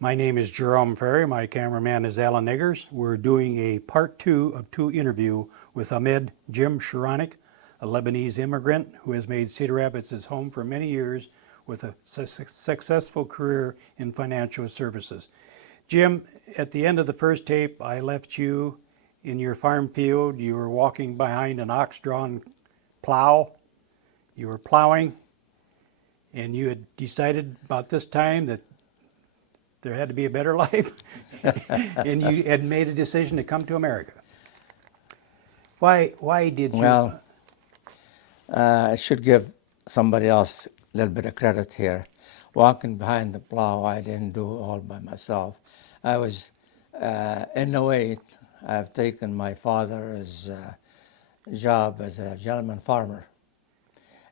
My name is Jerome Ferry. My cameraman is Alan Niggers. We're doing a part two of two interview with Ahmed Jim Sheronick, a Lebanese immigrant who has made Cedar Rapids his home for many years with a successful career in financial services. Jim, at the end of the first tape, I left you in your farm field. You were walking behind an ox-drawn plow. You were plowing, and you had decided about this time that there had to be a better life, and you had made a decision to come to America. Why did you? Well, I should give somebody else a little bit of credit here. Walking behind the plow, I didn't do all by myself. I was, in a way, I've taken my father's job as a gentleman farmer.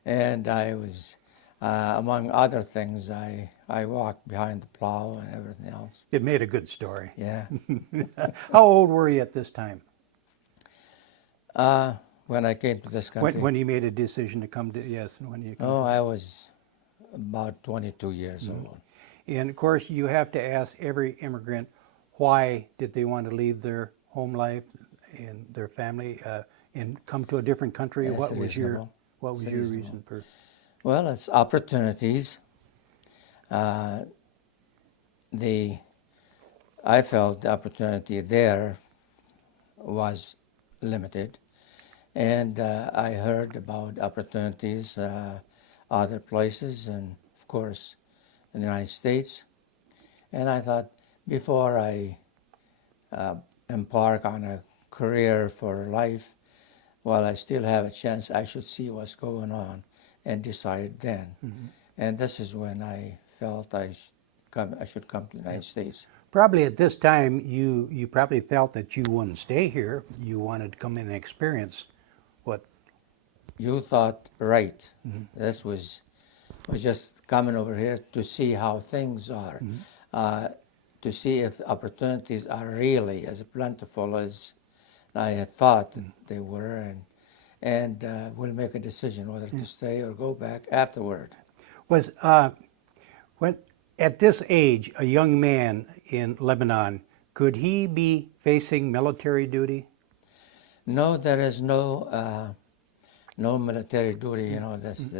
And I was, among other things, I walked behind the plow and everything else. It made a good story. Yeah. How old were you at this time? When I came to this country. When you made a decision to come to, yes, when you come. Oh, I was about 22 years old. And of course, you have to ask every immigrant, why did they want to leave their home life and their family and come to a different country? That's What was your reasonable. reason for? Well, it's opportunities. I felt the opportunity there was limited, and I heard about opportunities other places, and of course in the United States. And I thought, before I embark on a career for life, while I still have a chance, I should see what's going on and decide then. Mm-hmm. And this is when I felt I should come to the United States. Probably at this time, you probably felt that you wouldn't stay here. You wanted to come in and experience what. You thought right. Mm-hmm. This was just coming over here to see how things are, mm-hmm. To see if opportunities are really as plentiful as I had thought they were, and we'll make a decision whether to stay or go back afterward. Was when at this age, a young man in Lebanon, could he be facing military duty? No, there is no military duty. You know, this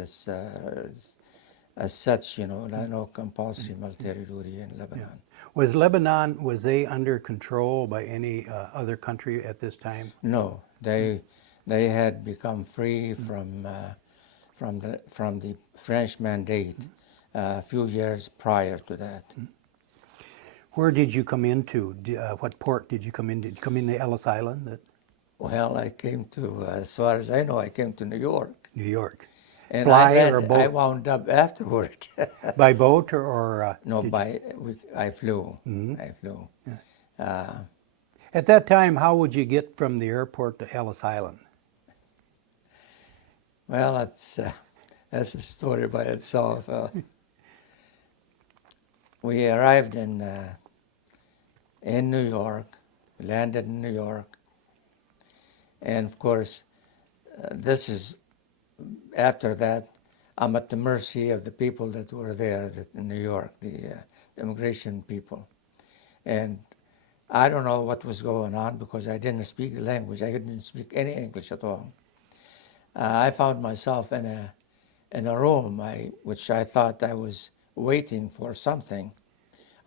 as such. You know, no compulsory military duty in Lebanon. Yeah. Was Lebanon, was they under control by any other country at this time? No, they had become free from the French mandate a few years prior to that. Where did you come into? What port did you come in? Did you come into Ellis Island? Well, I came to, as far as I know, I came to New York. New York. And or boat? I wound up afterward. By boat or? No, I flew. Mm-hmm. I flew. Yeah. At that time, how would you get from the airport to Ellis Island? Well, that's a story by itself. We arrived in New York, landed in New York, and of course, this is. After that, I'm at the mercy of the people that were there in New York, the immigration people. And I don't know what was going on because I didn't speak the language. I didn't speak any English at all. I found myself in a room which I thought I was waiting for something,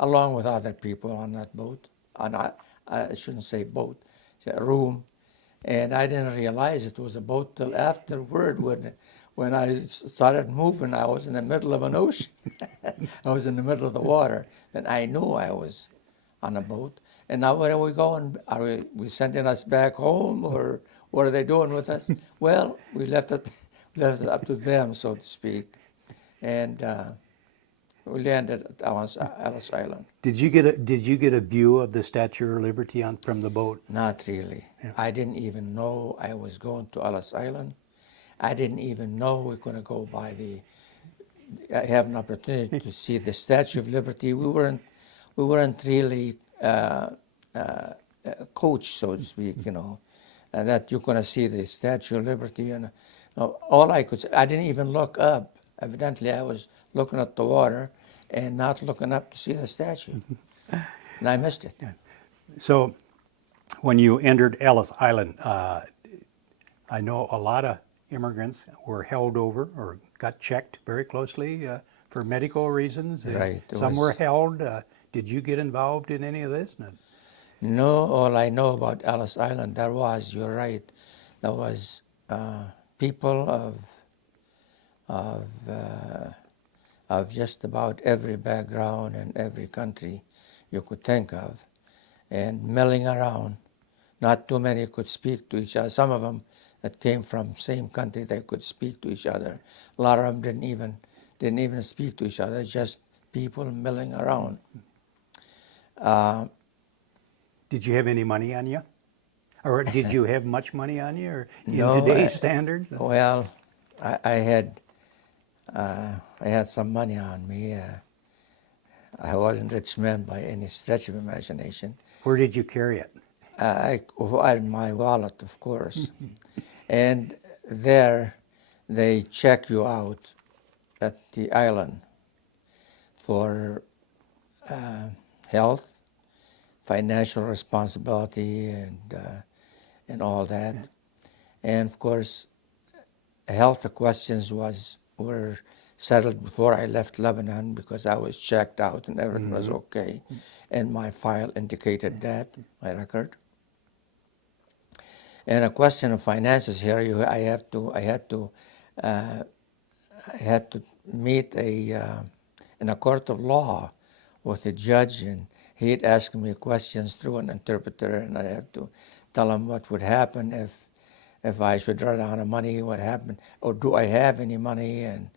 along with other people on that boat. I shouldn't say boat, it's a room. And I didn't realize it was a boat till afterward when I started moving. I was in the middle of an ocean. I was in the middle of the water. And I knew I was on a boat. And now where are we going? Are we sending us back home, or what are they doing with us? Well, we left it up to them, so to speak. And we landed at Ellis Island. Did you get a view of the Statue of Liberty from the boat? Not really. Yeah. I didn't even know I was going to Ellis Island. I didn't even know we were going to go by have an opportunity to see the Statue of Liberty. We weren't really coached, so to speak. You know, that you're going to see the Statue of Liberty, and all I could say, I didn't even look up. Evidently, I was looking at the water and not looking up to see the statue. and I missed it. So when you entered Ellis Island, I know a lot of immigrants were held over or got checked very closely for medical reasons. Right, it Some were was- held. Did you get involved in any of this? No. No, all I know about Ellis Island, you're right, there was people of, of just about every background and every country you could think of, and milling around. Not too many could speak to each other. Some of them that came from same country, they could speak to each other. A lot of them didn't even speak to each other. Just people milling around. Did you have any money on you? Or did you have much money on you or in No, today's standards? Well, I had some money on me. I wasn't a rich man by any stretch of imagination. Where did you carry it? I had my wallet, of course. And there they check you out at the island for health, financial responsibility, and all that. And of course, health questions were settled before I left Lebanon because I was checked out and everything was okay, and my file indicated that, my record. And a question of finances here, I had to meet in a court of law with a judge, and he'd ask me questions through an interpreter, and I have to tell him what would happen if I should run out of money, what happened, or do I have any money, and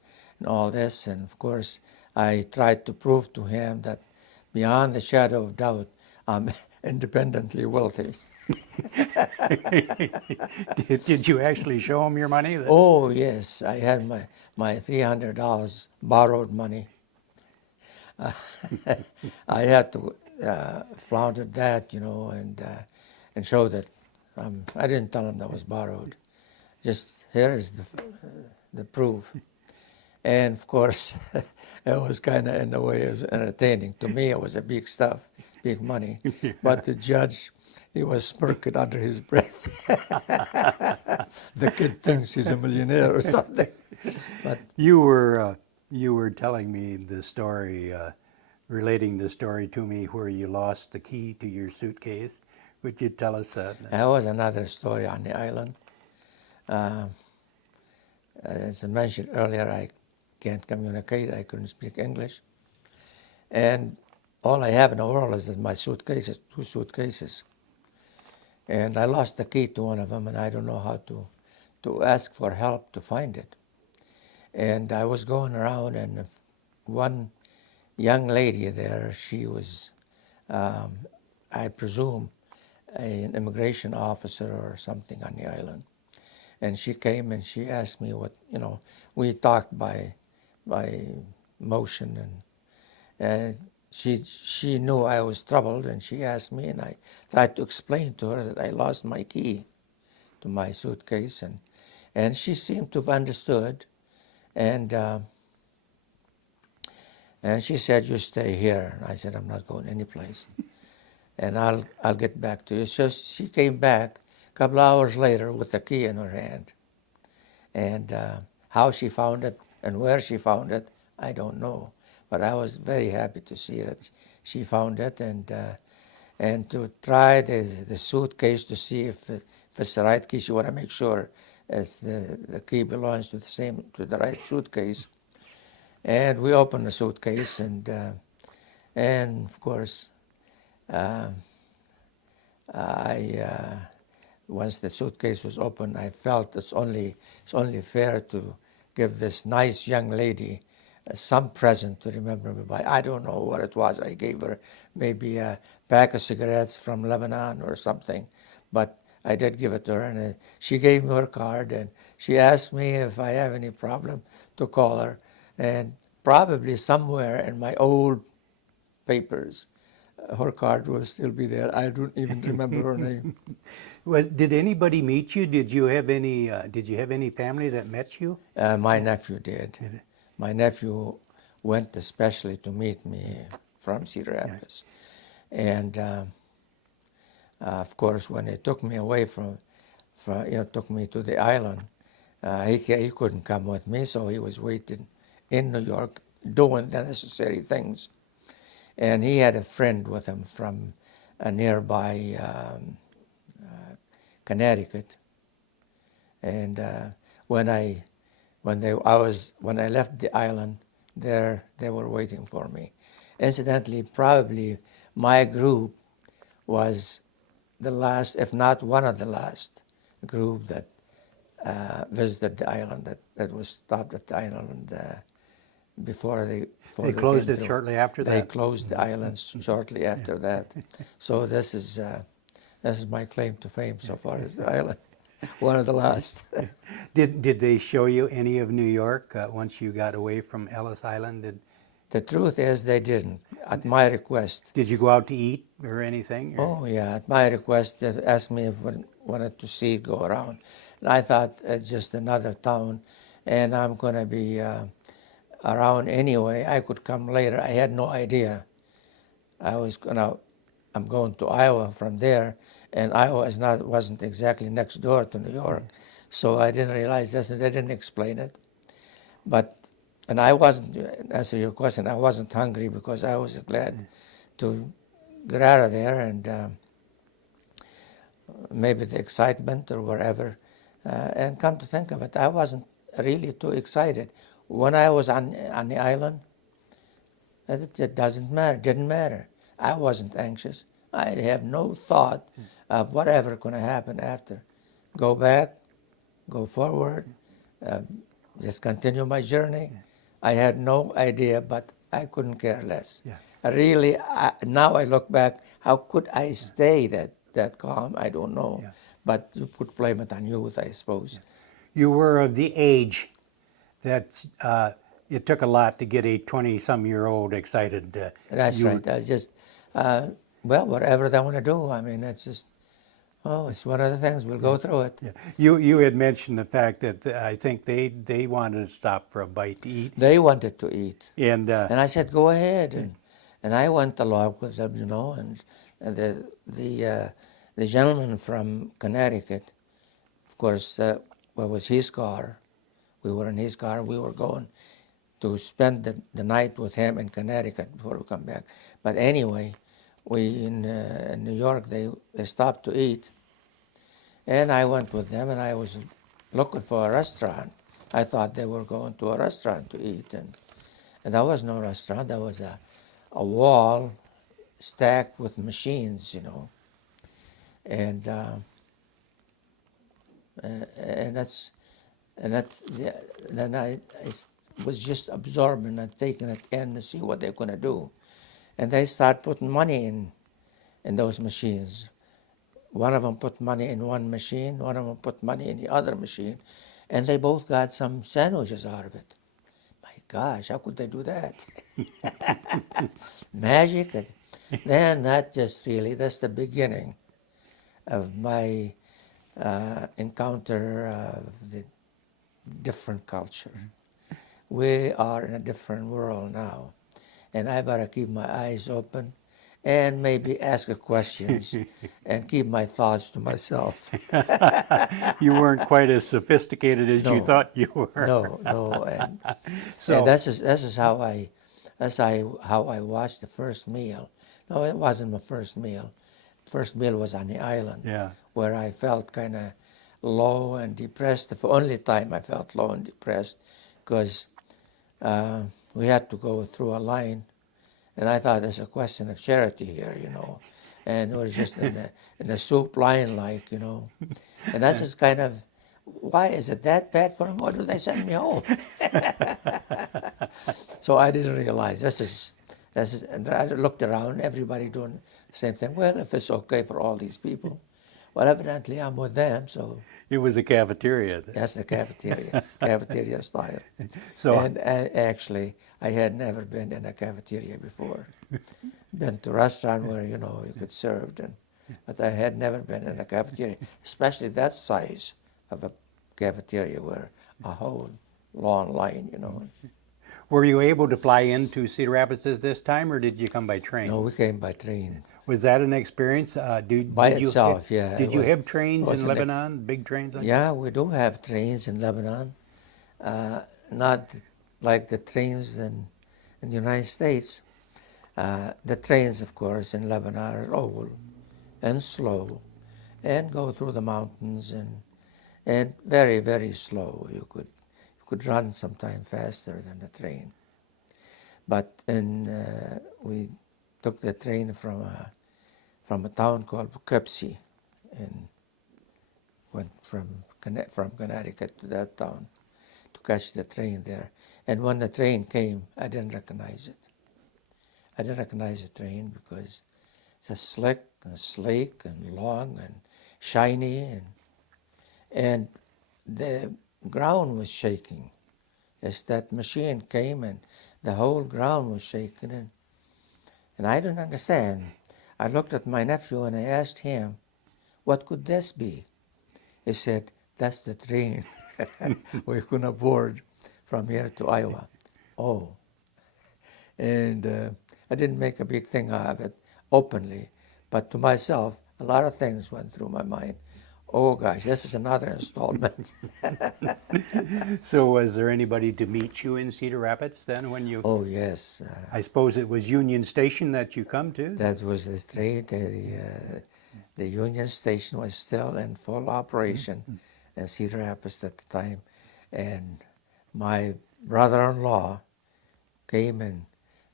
all this. And of course, I tried to prove to him that beyond the shadow of doubt, I'm independently wealthy. Did you actually show them your money? Oh, yes, I had my $300 borrowed money. I had to flaunt that, and show that I didn't tell him that was borrowed. Just here is the proof. And of course, it was kind of, in a way, it was entertaining. To me, it was a big stuff, big money. But the judge, he was smirking under his breath. The kid thinks he's a millionaire or something. But You were telling me the story, relating the story to me where you lost the key to your suitcase. Would you tell us that? that was another story on the island. As I mentioned earlier, I can't communicate. I couldn't speak English. And all I have in the world is my suitcases, 2 suitcases. And I lost the key to one of them, and I don't know how to ask for help to find it. And I was going around, and one young lady there, she was, I presume, an immigration officer or something on the island. And she came and she asked me we talked by motion, and she knew I was troubled, and she asked me, and I tried to explain to her that I lost my key to my suitcase, and she seemed to have understood, and she said, "You stay here." And I said, "I'm not going anyplace, and I'll get back to you." So she came back a couple of hours later with the key in her hand, and how she found it and where she found it, I don't know. But I was very happy to see that she found it, and to try the suitcase to see if it's the right key. She want to make sure the key belongs to the right suitcase. And we opened the suitcase, and of course, once the suitcase was opened, I felt it's only fair to give this nice young lady some present to remember me by. I don't know what it was. I gave her maybe a pack of cigarettes from Lebanon or something, but I did give it to her, and she gave me her card, and she asked me if I have any problem to call her, and probably somewhere in my old papers, her card will still be there. I don't even remember her name. Well, did anybody meet you? Did you have any family that met you? My nephew did. My nephew went especially to meet me from Cedar Rapids. And of course, when they took me away took me to the island, he couldn't come with me, so he was waiting in New York doing the necessary things. And he had a friend with him from a nearby Connecticut. And when I left the island, there they were waiting for me. Incidentally, probably my group was the last, if not one of the last group that visited the island, that was stopped at the island before They they closed came it through. shortly after They that. closed the island shortly after that. So this is my claim to fame so far as the island, one of the last. Did they show you any of New York once you got away from Ellis Island? The truth is they didn't, at my request. Did you go out to eat or anything? Or? Oh yeah, at my request, they asked me if I wanted to see it go around. And I thought it's just another town, and I'm going to be around anyway. I could come later. I had no idea. I'm going to Iowa from there, and Iowa wasn't exactly next door to New York. So I didn't realize this, and they didn't explain it. And I wasn't, answer your question, I wasn't hungry because I was glad to get out of there, and maybe the excitement or whatever. And come to think of it, I wasn't really too excited. When I was on the island, it didn't matter. I wasn't anxious. I have no thought of whatever going to happen after. Go back, go forward, just continue my journey. I had no idea, but I couldn't care less. Yeah. Really, now I look back, how could I stay that calm? I don't know. Yeah. But you could blame it on youth, I suppose. You were of the age that it took a lot to get a 20-some-year-old excited. That's right. I just, whatever they want to do. I mean, it's just, it's one of the things. We'll go through it. Yeah. You had mentioned the fact that I think they wanted to stop for a bite to eat. They wanted to eat. And I said, go ahead. And I went along with them, and the gentleman from Connecticut, of course, was his car. We were in his car. We were going to spend the night with him in Connecticut before we come back. But anyway, in New York, they stopped to eat. And I went with them, and I was looking for a restaurant. I thought they were going to a restaurant to eat. And there was no restaurant. There was a wall stacked with machines, and then I was just absorbing and taking it in to see what they're going to do, and they start putting money in those machines. One of them put money in one machine, one of them put money in the other machine, and they both got some sandwiches out of it. My gosh, how could they do that? Magic. Then that's the beginning of my encounter of the different culture. We are in a different world now, and I better keep my eyes open and maybe ask questions and keep my thoughts to myself. you weren't quite as sophisticated as you No. thought you were. No, So and this is how I watched the first meal. No, it wasn't my first meal. First meal was on the island, yeah. where I felt kind of low and depressed. The only time I felt low and depressed, because we had to go through a line, and I thought there's a question of charity here, and it was just in a soup line, and that's just kind of, why is it that bad for them? Why do they send me home? So I didn't realize this is, and I looked around, everybody doing the same thing. Well, if it's okay for all these people, well, evidently I'm with them, so. It was a cafeteria. That's the cafeteria style. So And actually, I had never been in a cafeteria before. Been to a restaurant where, you could serve, but I had never been in a cafeteria, especially that size of a cafeteria where a whole long line, were you able to fly into Cedar Rapids at this time, or did you come by train? No, we came by train. Was that an experience? By itself, yeah. Did It you was, have it trains was in an Lebanon, big trains like yeah, we do have trains in Lebanon. Not like the trains in the United States. The trains, of course, in Lebanon are old and slow and go through the mountains and very, very slow. You could run sometime faster than the train. But we took the train from a town called Poughkeepsie and went from Connecticut to that town to catch the train there. And when the train came, I didn't recognize it. I didn't recognize the train because it's a slick and sleek and long and shiny and the ground was shaking as that machine came and the whole ground was shaking and I didn't understand. I looked at my nephew and I asked him, what could this be? He said, that's the train we're going to board from here to Iowa. Oh. And I didn't make a big thing out of it openly, but to myself, a lot of things went through my mind. Oh gosh, this is another installment. So was there anybody to meet you in Cedar Rapids then when you, Oh yes, I suppose it was Union Station that you come to? that was the train. The Union Station was still in full operation in Cedar Rapids at the time, and my brother-in-law came and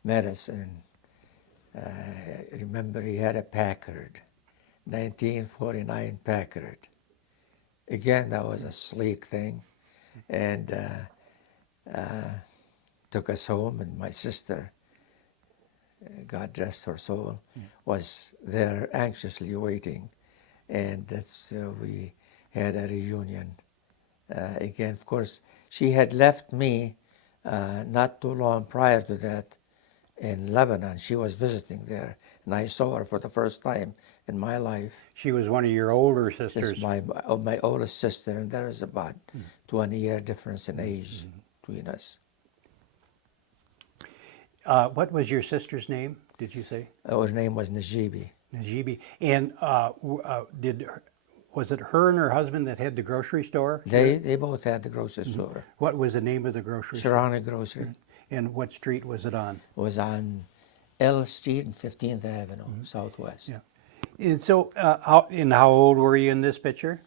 met us, and I remember he had a Packard, 1949 Packard. Again, that was a sleek thing, and took us home, and my sister, God rest her soul, was there anxiously waiting, and that's we had a reunion. Again, of course, she had left me not too long prior to that in Lebanon. She was visiting there, and I saw her for the first time in my life. She was one of your older It's sisters. my oldest sister, and there is about 20-year difference in age between us. What was your sister's name, did you say? Her name was Najibi. Najibi. And was it her and her husband that had the grocery store? They both had the grocery store. What was the name of the grocery store? Sheronick Grocery. And what street was it on? It was on L Street and 15th Avenue, Southwest. Yeah. And so, how old were you in this picture?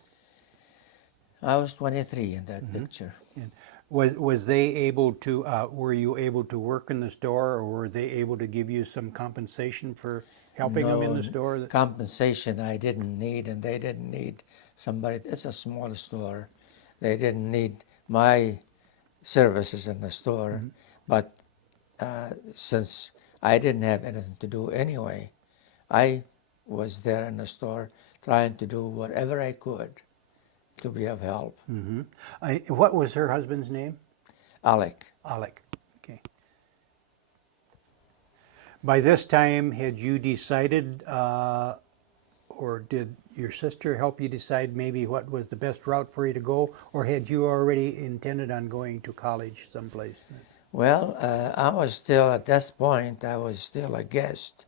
I was 23 in that picture. And was they able to? Were you able to work in the store, or were they able to give you some compensation for helping them in the store? Compensation I didn't need, and they didn't need somebody. It's a small store. They didn't need my services in the store. But since I didn't have anything to do anyway, I was there in the store trying to do whatever I could to be of help. What was her husband's name? Alec. Alec. Okay. By this time, had you decided, or did your sister help you decide maybe what was the best route for you to go, or had you already intended on going to college someplace? Well, I was still, at this point, I was still a guest.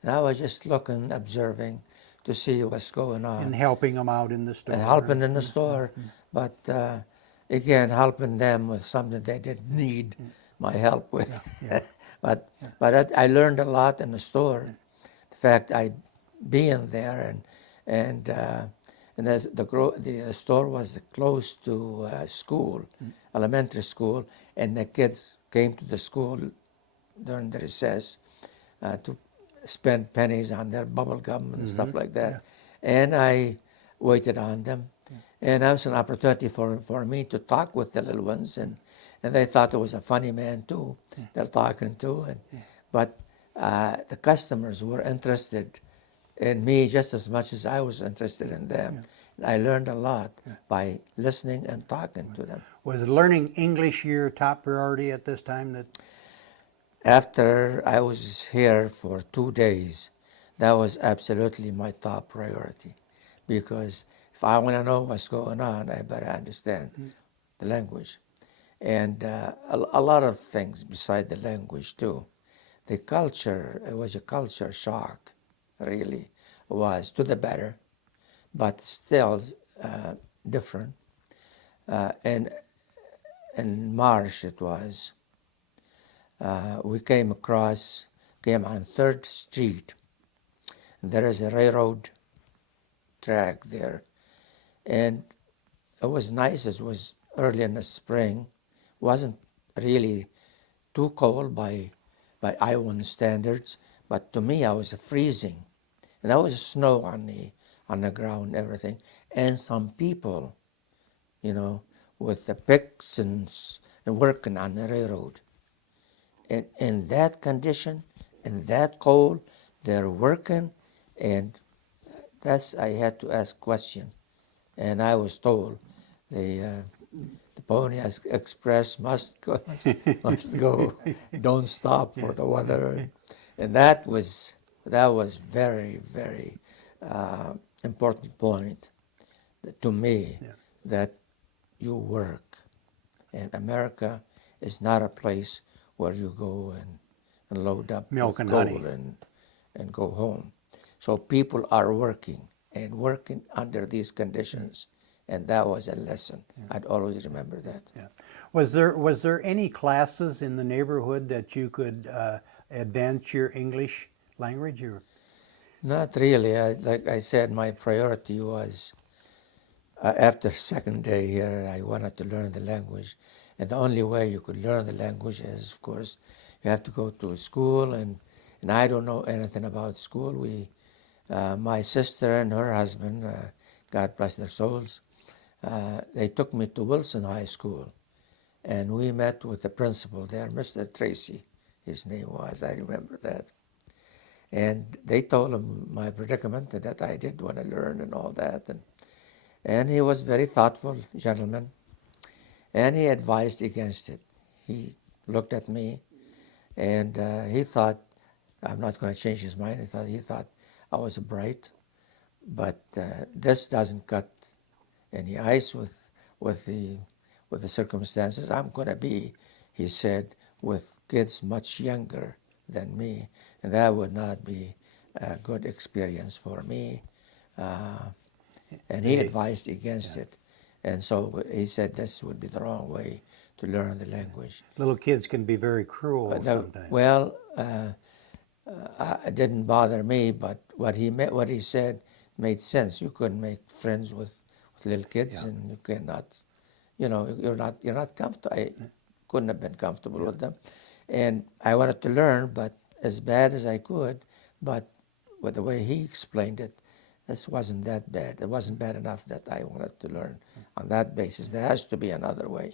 And I was just looking, observing to see what's going on. And helping them out in the store. And helping in the store. But again, helping them with something they didn't need my help with. But I learned a lot in the store. The fact I being there and as the store was close to school, elementary school, and the kids came to the school during the recess to spend pennies on their bubble gum and stuff like that. And I waited on them. And that was an opportunity for me to talk with the little ones. And they thought it was a funny man too, they're talking to. But the customers were interested in me just as much as I was interested in them. I learned a lot by listening and talking to them. Was learning English your top priority at this time? After I was here for 2 days, that was absolutely my top priority. Because if I want to know what's going on, I better understand the language. And a lot of things beside the language too. The culture, it was a culture shock really was, to the better, but still different. And in March it was, we came on 3rd Street. There is a railroad track there. And it was nice. It was early in the spring. Wasn't really too cold by Iowan standards, but to me I was freezing. And there was snow on the ground and everything. And some people, with the picks and working on the railroad. And in that condition, in that cold, they're working, and I had to ask question. And I was told the Pony Express must go, don't stop for the weather. And that was very, very important point to me, that you work. And America is not a place where you go and load up Milk with and coal honey. and go home. So people are working under these conditions, and that was a lesson. I'd always remember that. Yeah. Was there any classes in the neighborhood that you could advance your English language? Or? Not really. Like I said, my priority was, after second day here, I wanted to learn the language. And the only way you could learn the language is, of course, you have to go to school. And I don't know anything about school. My sister and her husband, God bless their souls, they took me to Wilson High School. And we met with the principal there, Mr. Tracy, his name was, I remember that. And they told him my predicament, that I did want to learn and all that. And he was very thoughtful gentleman, and he advised against it. He looked at me, and he thought, I'm not going to change his mind. He thought I was bright, but this doesn't cut any ice with the circumstances. I'm going to be, he said, with kids much younger than me, and that would not be a good experience for me. And he advised against it. And so he said this would be the wrong way to learn the language. Little kids can be very cruel sometimes. Well, it didn't bother me, but what he said made sense. You couldn't make friends with little kids, and you cannot, you're not comfortable. I couldn't have been comfortable with them. And I wanted to learn, but as bad as I could, but with the way he explained it, this wasn't that bad. It wasn't bad enough that I wanted to learn on that basis. There has to be another way.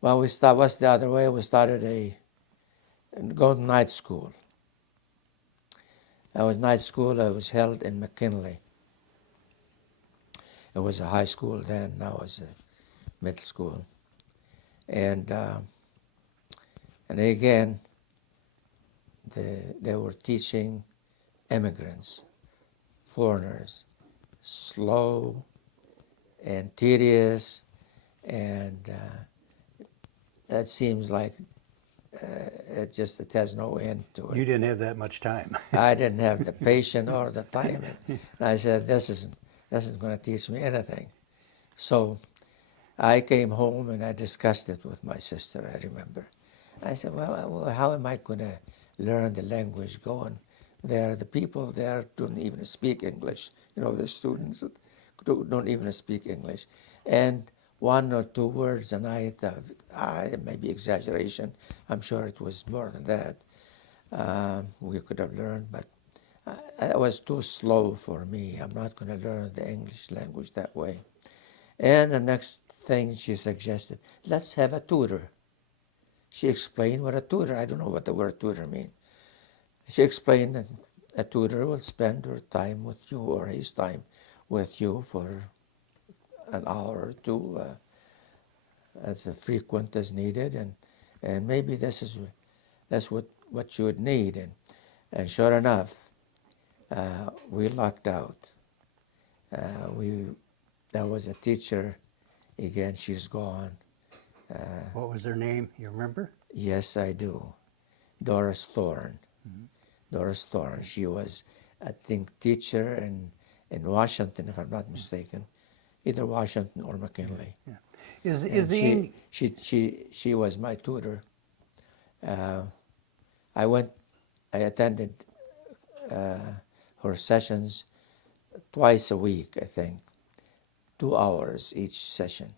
Well, what's the other way? We started go to night school. That was night school. It was held in McKinley. It was a high school then. Now it's a middle school. And again, they were teaching immigrants, foreigners, slow and tedious, and that seems like it has no end to it. You didn't have that much time. I didn't have the patience or the time, and I said, this isn't going to teach me anything. So I came home and I discussed it with my sister, I remember. I said, well, how am I going to learn the language going there? The people there don't even speak English. The students don't even speak English. And one or two words a night, maybe exaggeration. I'm sure it was more than that. We could have learned, but it was too slow for me. I'm not going to learn the English language that way. And the next thing she suggested, let's have a tutor. She explained what a tutor, I don't know what the word tutor means. She explained that a tutor will spend her time with you or his time with you for an hour or two, as frequent as needed, and maybe that's what you would need. And sure enough, we lucked out. There was a teacher, again, she's gone. What was their name? You remember? Yes, I do. Doris Thorne. Mm-hmm. Doris Thorne. She was I think, teacher in Washington, if I'm not mistaken, either Washington or McKinley. Yeah. Is And the Eng- she was my tutor. I attended her sessions twice a week, I think, 2 hours each session.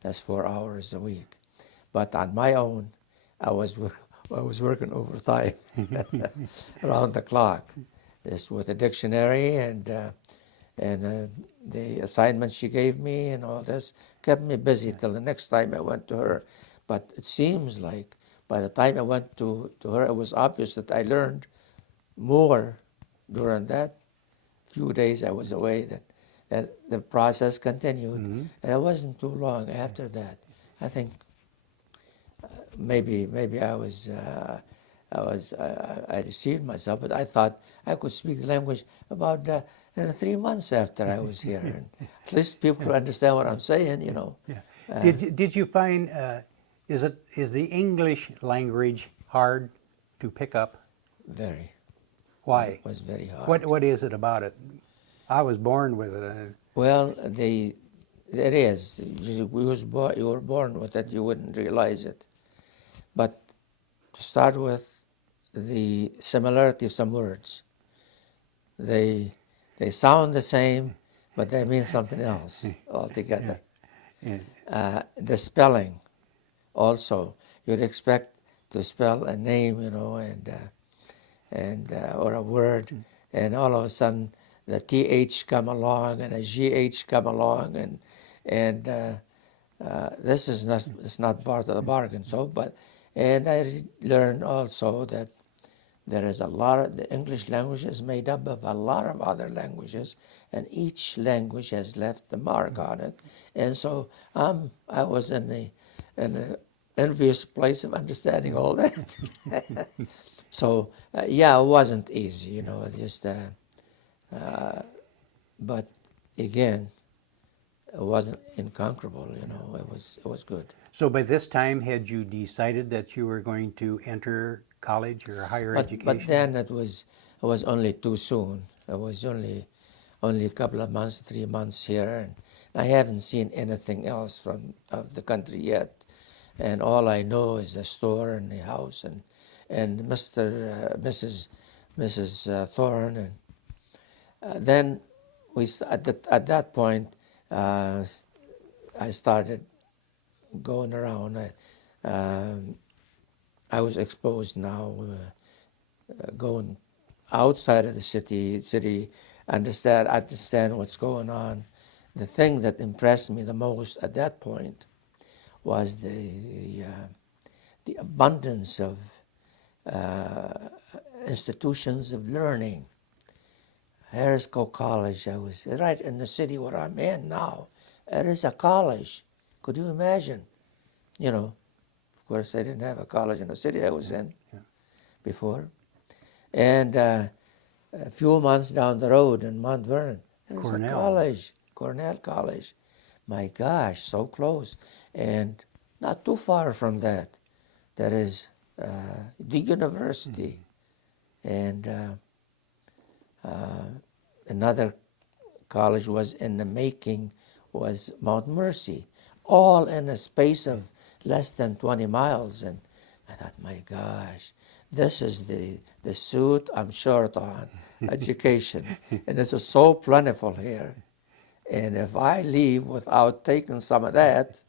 That's 4 hours a week. But on my own, I was working overtime around the clock, just with a dictionary and the assignments she gave me and all this kept me busy till the next time I went to her. But it seems like by the time I went to her, it was obvious that I learned more during that few days I was away that the process continued. And it wasn't too long after that. I think maybe I deceived myself, but I thought I could speak the language about in 3 months after I was here. And at least people understand what I'm saying, you know. Yeah. Did you find is the English language hard to pick up? Very. Why? It was very hard. What is it about it? I was born with it. Well, it is. You were born with it. You wouldn't realize it. But to start with, the similarity of some words. They sound the same, but they mean something else altogether. Yeah. The spelling, also, you'd expect to spell a name, you know, and or a word, and all of a sudden the th come along and a gh come along, and this is not, it's not part of the bargain. So, and I learned also that there is a lot of, the English language is made up of a lot of other languages, and each language has left the mark on it. And so I was in the envious place of understanding all that. So yeah, it wasn't easy, you know. Just but again, it wasn't inconquerable, you know. It was good. So by this time, had you decided that you were going to enter college or higher education? But then it was only too soon. It was only a couple of months, 3 months here, and I haven't seen anything else of the country yet. And all I know is the store and the house and Mrs. Thorne, and then at that point I started going around. I was exposed now, going outside of the city, understand what's going on. The thing that impressed me the most at that point was the abundance of institutions of learning. Harrisco College, I was right in the city where I'm in now. There is a college. Could you imagine? You know, of course, I didn't have a college in the city I was in before. And a few months down the road in Mount Vernon, there's a college, Cornell College. My gosh, so close. And not too far from that, there is the university. And another college was in the making, was Mount Mercy, all in a space of less than 20 miles. And I thought, my gosh, this is the suit I'm short on, education. And this is so plentiful here. And if I leave without taking some of that,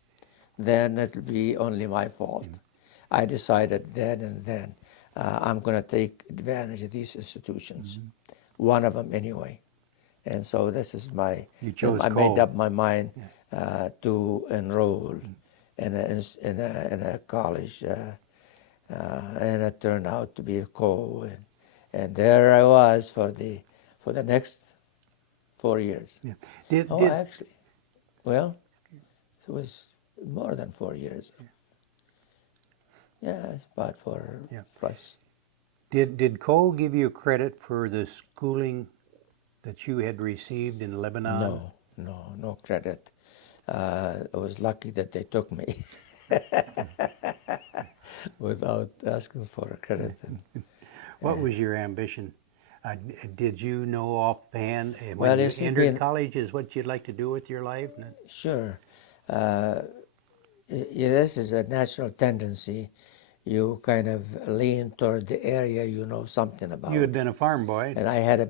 then it'll be only my fault. I decided then and then, I'm going to take advantage of these institutions, one of them anyway. And so this is I made up my mind to enroll in a college, and it turned out to be a Cole, and there I was for the next 4 years. Yeah. Actually, well, it was more than 4 years. Yeah, it's about 4 plus. Did Cole give you credit for the schooling that you had received in Lebanon? No credit. I was lucky that they took me without asking for a credit. What was your ambition? Did you know offhand Well, when you you see, entered college is what you'd like to do with your life? sure, uh, this is a natural tendency. You kind of lean toward the area you know something You had about. been a farm boy. And I had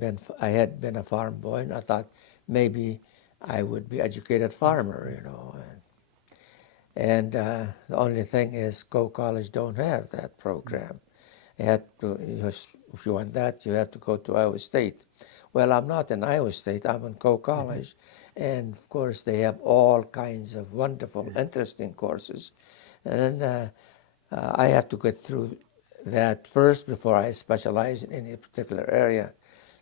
been a farm boy, and I thought maybe I would be educated farmer, you know. And the only thing is, College don't have that program. You had to, if you want that, you have to go to Iowa State. Well, I'm not in Iowa State. I'm in College, and of course they have all kinds of wonderful, interesting courses, and I have to get through that first before I specialize in any particular area.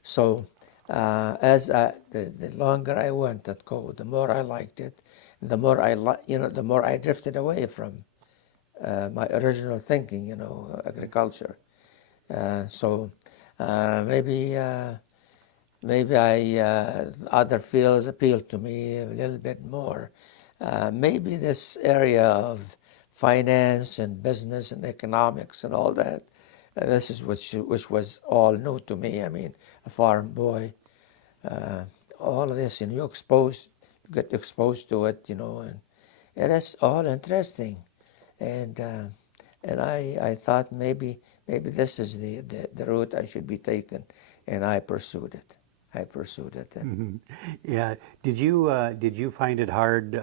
So the longer I went at Cole, the more I liked it, and the more the more I drifted away from my original thinking, agriculture. So maybe other fields appealed to me a little bit more. Maybe this area of finance and business and economics and all that. This is which was all new to me. I mean, a farm boy, all of this, and you get exposed to it, and it's all interesting. And I thought maybe this is the route I should be taking, and I pursued it. And Yeah. Did you find it hard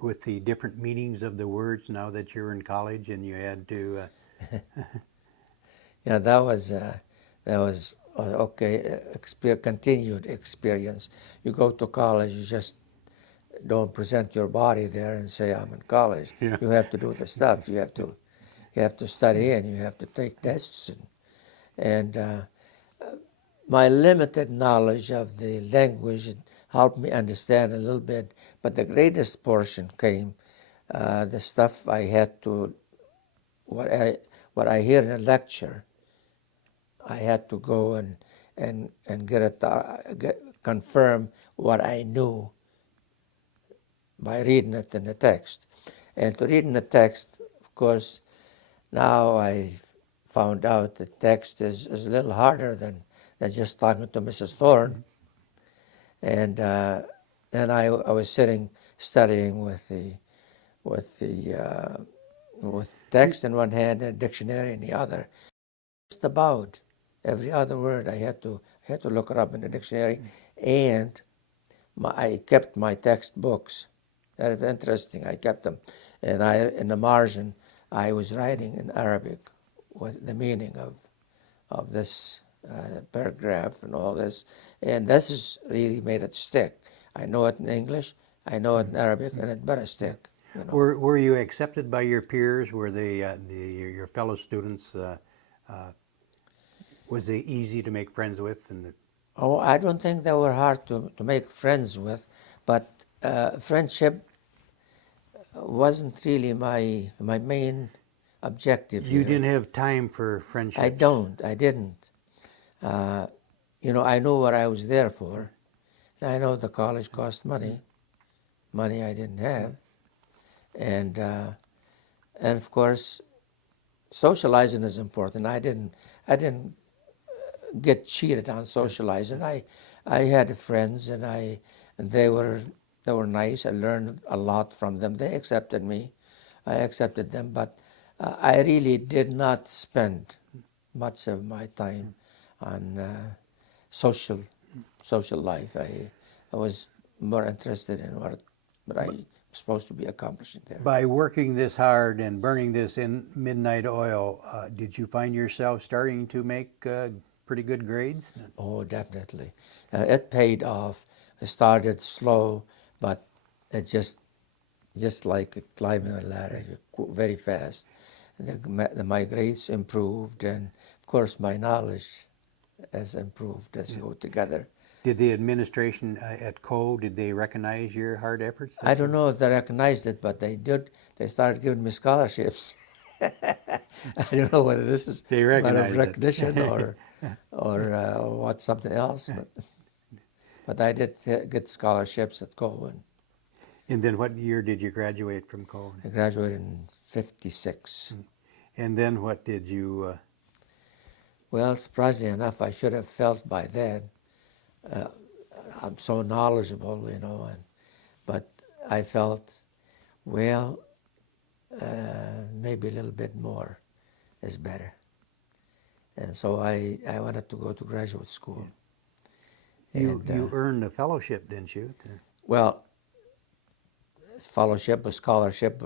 with the different meanings of the words now that you're in college and you had to? yeah, that was okay. Continued experience. You go to college, you just don't present your body there and say I'm in college. Yeah. You have to do the stuff. You have to study and you have to take tests and my limited knowledge of the language helped me understand a little bit, but the greatest portion came the stuff I had to what I hear in a lecture. I had to go and confirm what I knew by reading it in the text. And to read in the text, of course, now I found out the text is a little harder than just talking to Mrs. Thorne. And then I was sitting studying with text in one hand and a dictionary in the other. Just about every other word I had to look it up in the dictionary, and I kept my textbooks. That is interesting. I kept them, and in the margin I was writing in Arabic what the meaning of this paragraph and all this, and this has really made it stick. I know it in English, I know it in Arabic, and it better stick. Were you accepted by your peers? Were your fellow students? Was they easy to make friends with? Oh, I don't think they were hard to make friends with, but friendship wasn't really my main objective You here. didn't have time for friendships. I didn't. I knew what I was there for. I know the college cost money I didn't have, and of course, socializing is important. I didn't get cheated on socializing. I had friends, and they were nice. I learned a lot from them. They accepted me, I accepted them, but I really did not spend much of my time on social life. I was more interested in what I was supposed to be accomplishing there. By working this hard and burning this in midnight oil, did you find yourself starting to make pretty good grades? Oh, definitely. It paid off. It started slow, but it just like climbing a ladder, very fast. My grades improved, and of course my knowledge has improved as we go together. Did the administration at Co, did they recognize your hard efforts? I don't know if they recognized it, but they did. They started giving me scholarships. I don't know whether this is They a matter of recognized it. recognition or what something else, but I did get scholarships at Co. And then what year did you graduate from Co? I graduated in '56. And then what did you Well, surprisingly enough, I should have felt by then I'm so knowledgeable, but I felt, well, maybe a little bit more is better. And so I wanted to go to graduate school. You earned a fellowship, didn't you? Well, fellowship or scholarship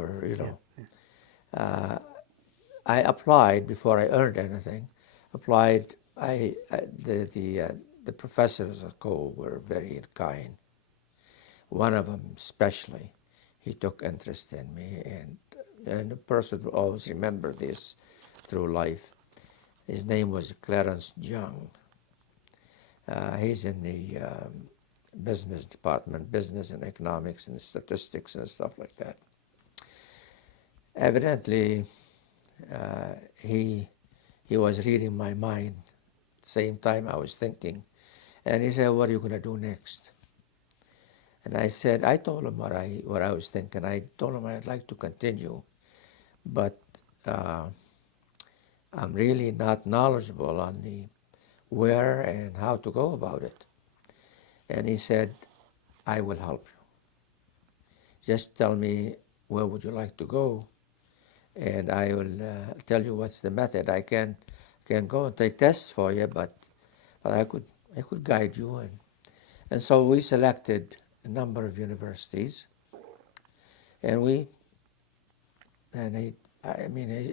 I applied before I earned anything. Applied. The professors at Cole were very kind. One of them especially, he took interest in me, and a person will always remember this through life. His name was Clarence Young. He's in the business department, business and economics and statistics and stuff like that. Evidently, he was reading my mind. Same time I was thinking, and he said, "What are you going to do next?" And I told him what I was thinking. I told him I'd like to continue, but I'm really not knowledgeable on the where and how to go about it. And he said, "I will help you. Just tell me where would you like to go, and I will tell you what's the method. I can go and take tests for you, but I could guide you." And so we selected a number of universities, and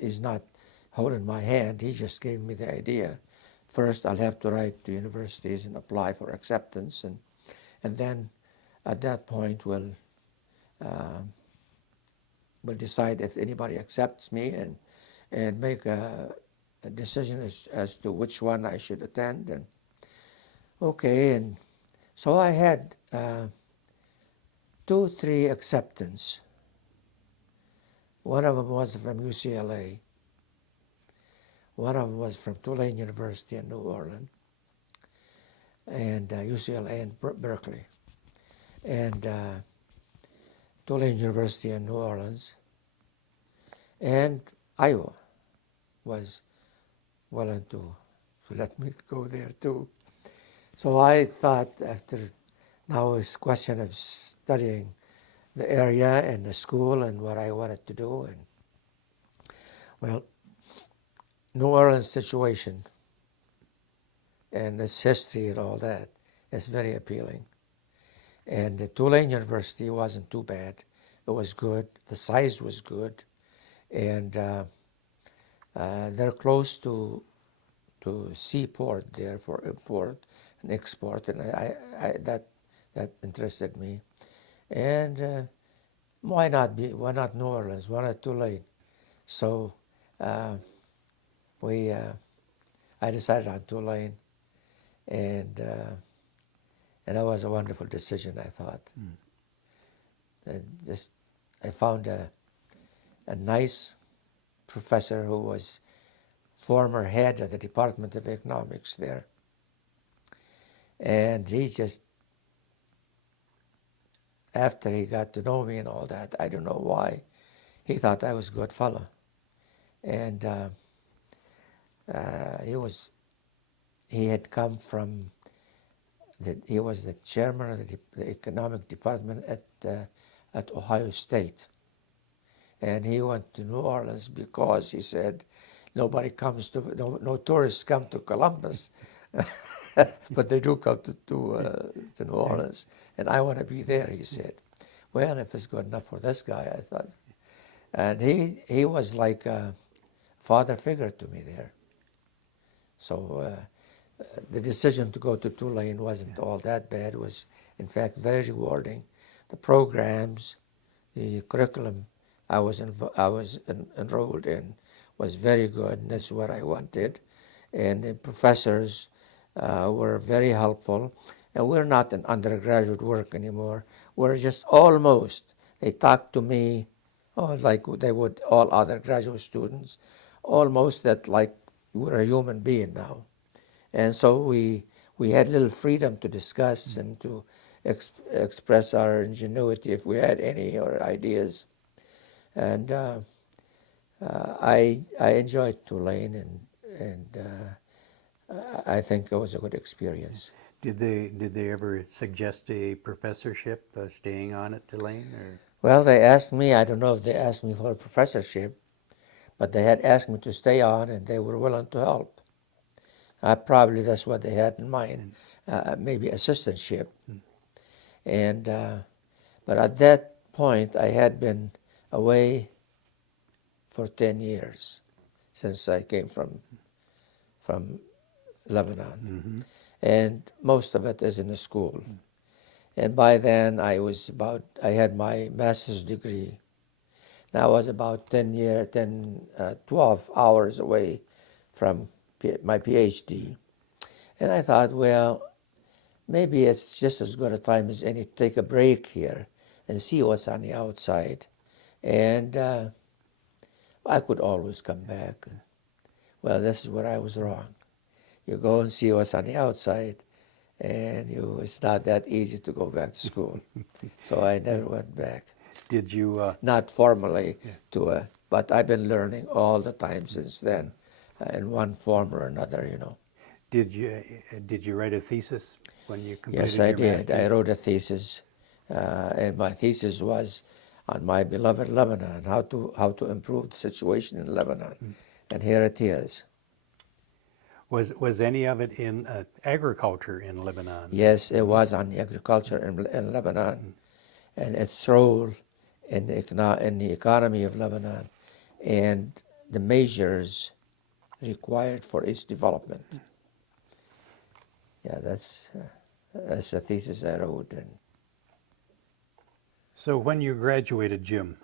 he's not holding my hand. He just gave me the idea. First, I'll have to write to universities and apply for acceptance, and then at that point we'll decide if anybody accepts me and make a decision as to which one I should attend. And okay, and so I had 2, 3 acceptance. One of them was from UCLA. One of them was from Tulane University in New Orleans, and UCLA in Berkeley, and Tulane University in New Orleans, and Iowa was willing to let me go there too. So I thought now it's a question of studying the area and the school and what I wanted to do. And well, New Orleans situation and its history and all that is very appealing. And the Tulane University wasn't too bad. It was good. The size was good, and they're close to seaport there for import and export, and that interested me. And why not New Orleans? Why not Tulane? So I decided on Tulane, and that was a wonderful decision, I thought. I found a nice professor who was former head of the Department of Economics there. And he just, after he got to know me and all that, I don't know why, he thought I was a good fellow. And he had come from, he was the chairman of the economic department at Ohio State. And he went to New Orleans because he said, no tourists come to Columbus, but they do come to New Orleans, and I want to be there, he said. Well, if it's good enough for this guy, I thought. And he was like a father figure to me there. So the decision to go to Tulane wasn't all that bad. It was, in fact, very rewarding. The programs, the curriculum I was enrolled in was very good, and that's what I wanted. And the professors were very helpful. And we're not in undergraduate work anymore. We're just almost, they talked to me like they would all other graduate students, almost that like we're a human being now. And so we had a little freedom to discuss and to express our ingenuity if we had any or ideas. And I enjoyed Tulane, and I think it was a good experience. Did they ever suggest a professorship, staying on at Tulane, or? Well, they asked me, I don't know if they asked me for a professorship, but they had asked me to stay on and they were willing to help. Probably that's what they had in mind, maybe assistantship. And but at that point, I had been away for 10 years since I came from Lebanon, and most of it is in the school. And by then, I had my master's degree. And I was about 12 hours away from my PhD. And I thought, well, maybe it's just as good a time as any to take a break here and see what's on the outside. And I could always come back. Well, this is where I was wrong. You go and see what's on the outside, and it's not that easy to go back to school. So I never went back. Did you? Not formally, but I've been learning all the time since then, in one form or another, Did you write a thesis when you completed Yes, I your did. I master's? wrote a thesis, and my thesis was on my beloved Lebanon, how to improve the situation in Lebanon, and here it is. Was any of it in agriculture in Lebanon? Yes, it was on the agriculture in Lebanon, and its role in the economy of Lebanon, and the measures required for its development. Yeah, that's the thesis I wrote. And So when you graduated, Jim,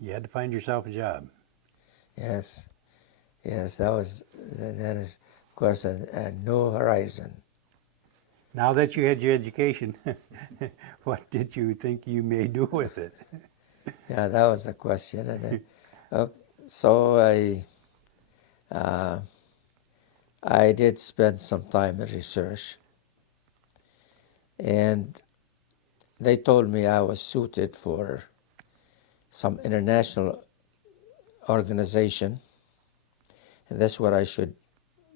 you had to find yourself a job. yes, that is, of course, a new horizon. Now that you had your education, what did you think you may do with it? Yeah, that was the question. And so I did spend some time in research, and they told me I was suited for some international organization, and that's what I should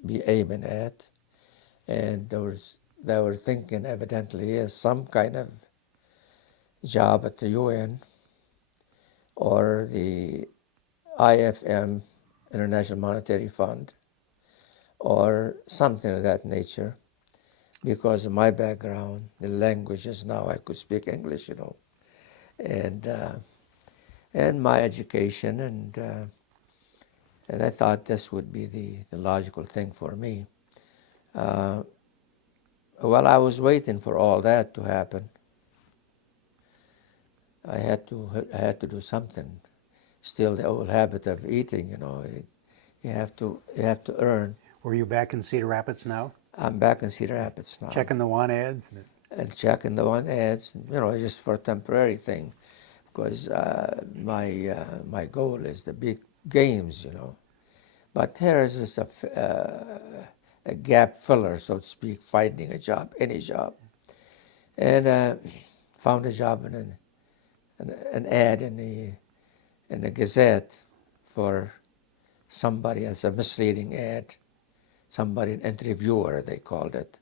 be aiming at. And they were thinking evidently as some kind of job at the UN or the IFM, International Monetary Fund, or something of that nature. Because of my background, the languages, now I could speak English, and my education, and I thought this would be the logical thing for me. Well, I was waiting for all that to happen. I had to do something. Still, the old habit of eating, you have to earn. Were you back in Cedar Rapids now? I'm back in Cedar Rapids now. Checking the want ads? And checking the want ads, just for a temporary thing, because my goal is the big games, But here is just a gap filler, so to speak, finding a job, any job. And found a job in an ad in the Gazette for somebody as a misleading ad, somebody, an interviewer, they called it.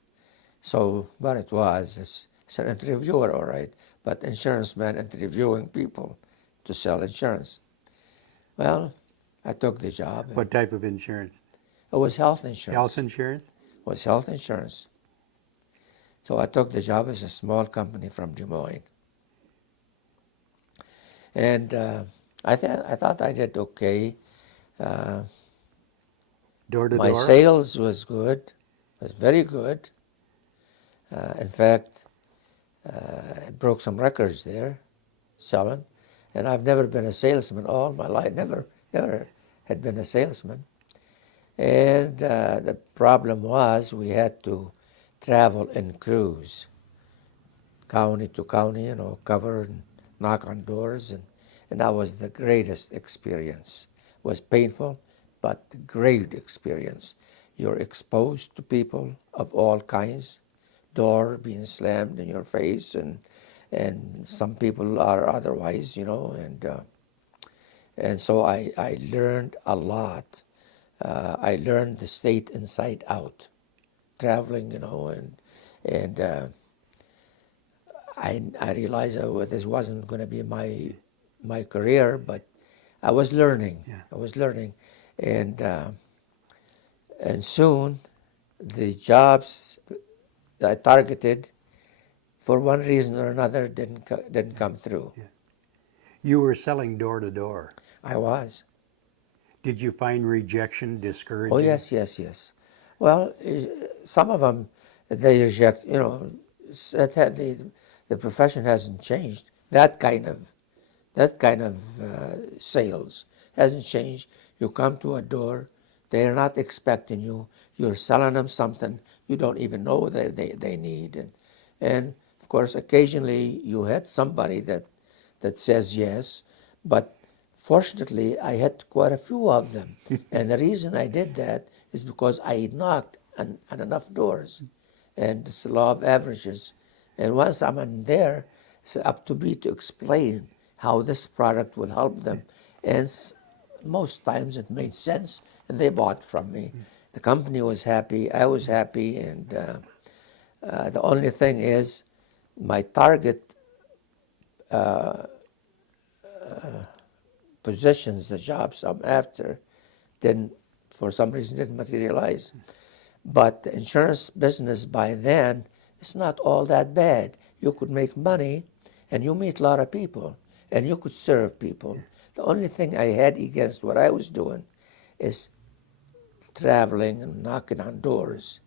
So what it was, it's an interviewer, all right, but insurance man interviewing people to sell insurance. Well, I took the job. What type of insurance? It was health insurance. Health insurance? It was health insurance. So I took the job as a small company from Des Moines. And I thought I did okay. Door to My door? sales was good, was very good. In fact, I broke some records there, selling. And I've never been a salesman all my life, never had been a salesman. And the problem was we had to travel in crews, county to county, cover and knock on doors. And that was the greatest experience. It was painful, but great experience. You're exposed to people of all kinds, door being slammed in your face, and some people are otherwise, and so I learned a lot I learned the state inside out, traveling, and I realized this wasn't going to be my career, but I was learning. Yeah. I was learning, and soon the jobs that I targeted, for one reason or another, didn't come through. Yeah. You were selling door to door. I was. Did you find rejection discouraging? Oh yes, yes, yes. Well, some of them they reject. The profession hasn't changed. That kind of sales hasn't changed. You come to a door, they're not expecting you. You're selling them something you don't even know that they need, and of course, occasionally you had somebody that says yes, but fortunately, I had quite a few of them. And the reason I did that is because I knocked on enough doors. And it's the law of averages. And once I'm in there, it's up to me to explain how this product will help them. And most times it made sense, and they bought from me. The company was happy, I was happy, and the only thing is my target positions, the jobs I'm after, for some reason, didn't materialize. But the insurance business by then is not all that bad. You could make money, and you meet a lot of people, and you could serve people. The only thing I had against what I was doing is traveling and knocking on doors,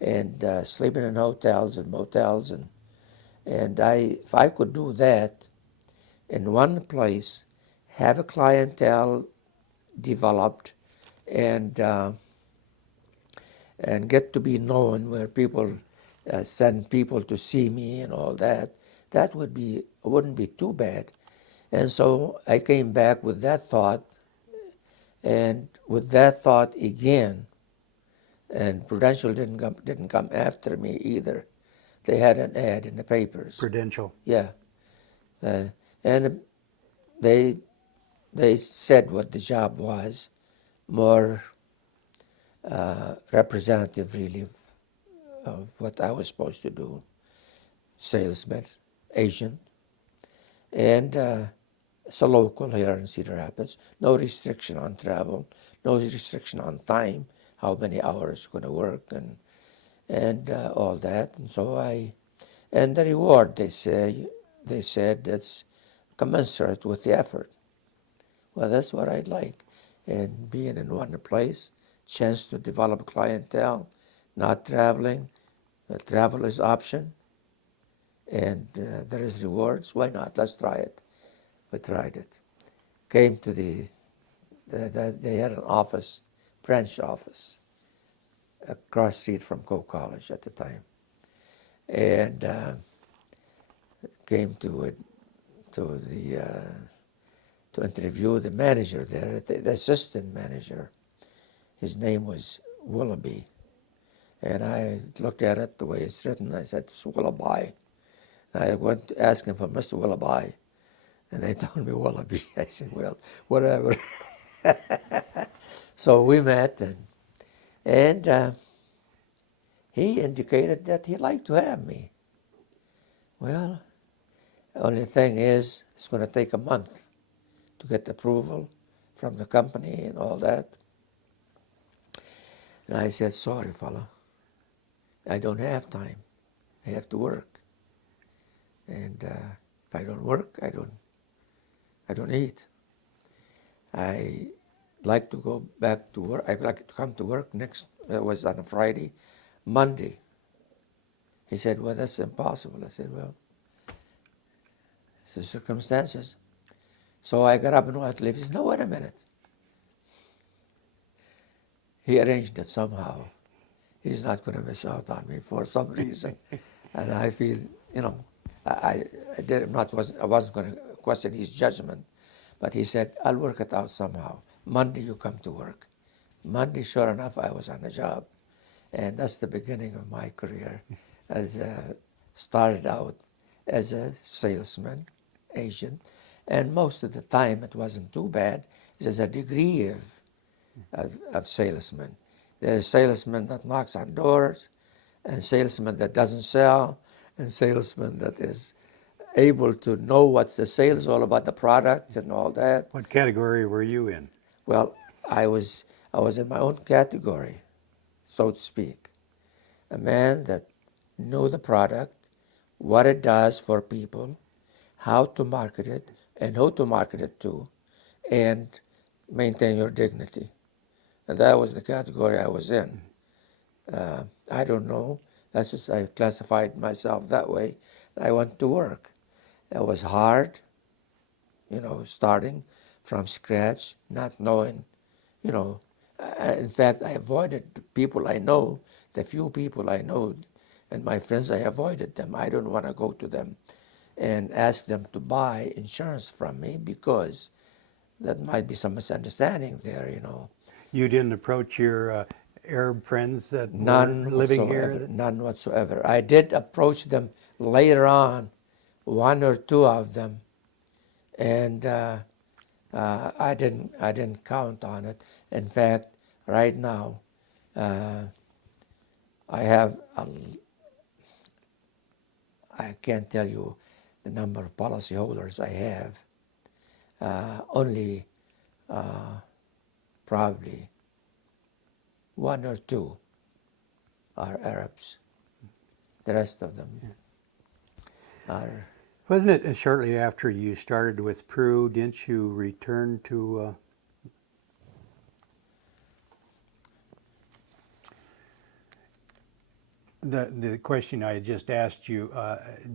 and sleeping in hotels and motels, and if I could do that in one place, have a clientele developed, and get to be known where people send people to see me and all that, that wouldn't be too bad. And so I came back with that thought, and with that thought again, and Prudential didn't come after me either. They had an ad in the papers. Prudential. Yeah, and they said what the job was, more representative really of what I was supposed to do, salesman, agent, and it's a local here in Cedar Rapids. No restriction on travel, no restriction on time, how many hours going to work, and all that. And so and the reward, they said it's commensurate with the effort. Well, that's what I'd like, and being in one place, chance to develop clientele, not traveling. Travel is option, and there is rewards. Why not? Let's try it. We tried it. Came to they had an office, branch office, across the street from Coe College at the time, and came to interview the manager there, the assistant manager. His name was Willoughby. And I looked at it the way it's written. I said, it's Willoughby. I went to ask him for Mr. Willoughby, and they told me Willoughby. I said, well, whatever. So we met, and he indicated that he'd like to have me. Well, the only thing is, it's going to take a month to get approval from the company and all that. And I said, sorry, fella, I don't have time. I have to work. And if I don't work, I don't eat. I like to go back to work. I'd like to come to work it was on a Friday, Monday. He said, well, that's impossible. I said, well, it's the circumstances. So I got up and went to leave. He said, no, wait a minute. He arranged it somehow. He's not going to miss out on me for some reason. And I feel, I wasn't going to question his judgment. But he said, I'll work it out somehow. Monday you come to work. Monday, sure enough, I was on the job. And that's the beginning of my career. Started out as a salesman, agent, and most of the time it wasn't too bad. There's a degree of of salesmen. There's a salesman that knocks on doors, and salesman that doesn't sell, and salesman that is able to know what the sale is all about, the product and all that. What category were you in? Well, I was in my own category, so to speak. A man that knew the product, what it does for people, how to market it, and who to market it to, and maintain your dignity. And that was the category I was in. I don't know. That's just I classified myself that way. I went to work. It was hard, starting from scratch, not knowing, In fact, I avoided the people I know, the few people I know, and my friends, I avoided them. I don't want to go to them and ask them to buy insurance from me because that might be some misunderstanding there. You didn't approach your Arab friends that None were living whatsoever. here? None whatsoever. I did approach them later on, one or two of them, and I didn't count on it. In fact, right now, I can't tell you the number of policyholders I have. Only probably one or two are Arabs. The rest of them are. Wasn't it shortly after you started with Peru, didn't you return to the question I had just asked you,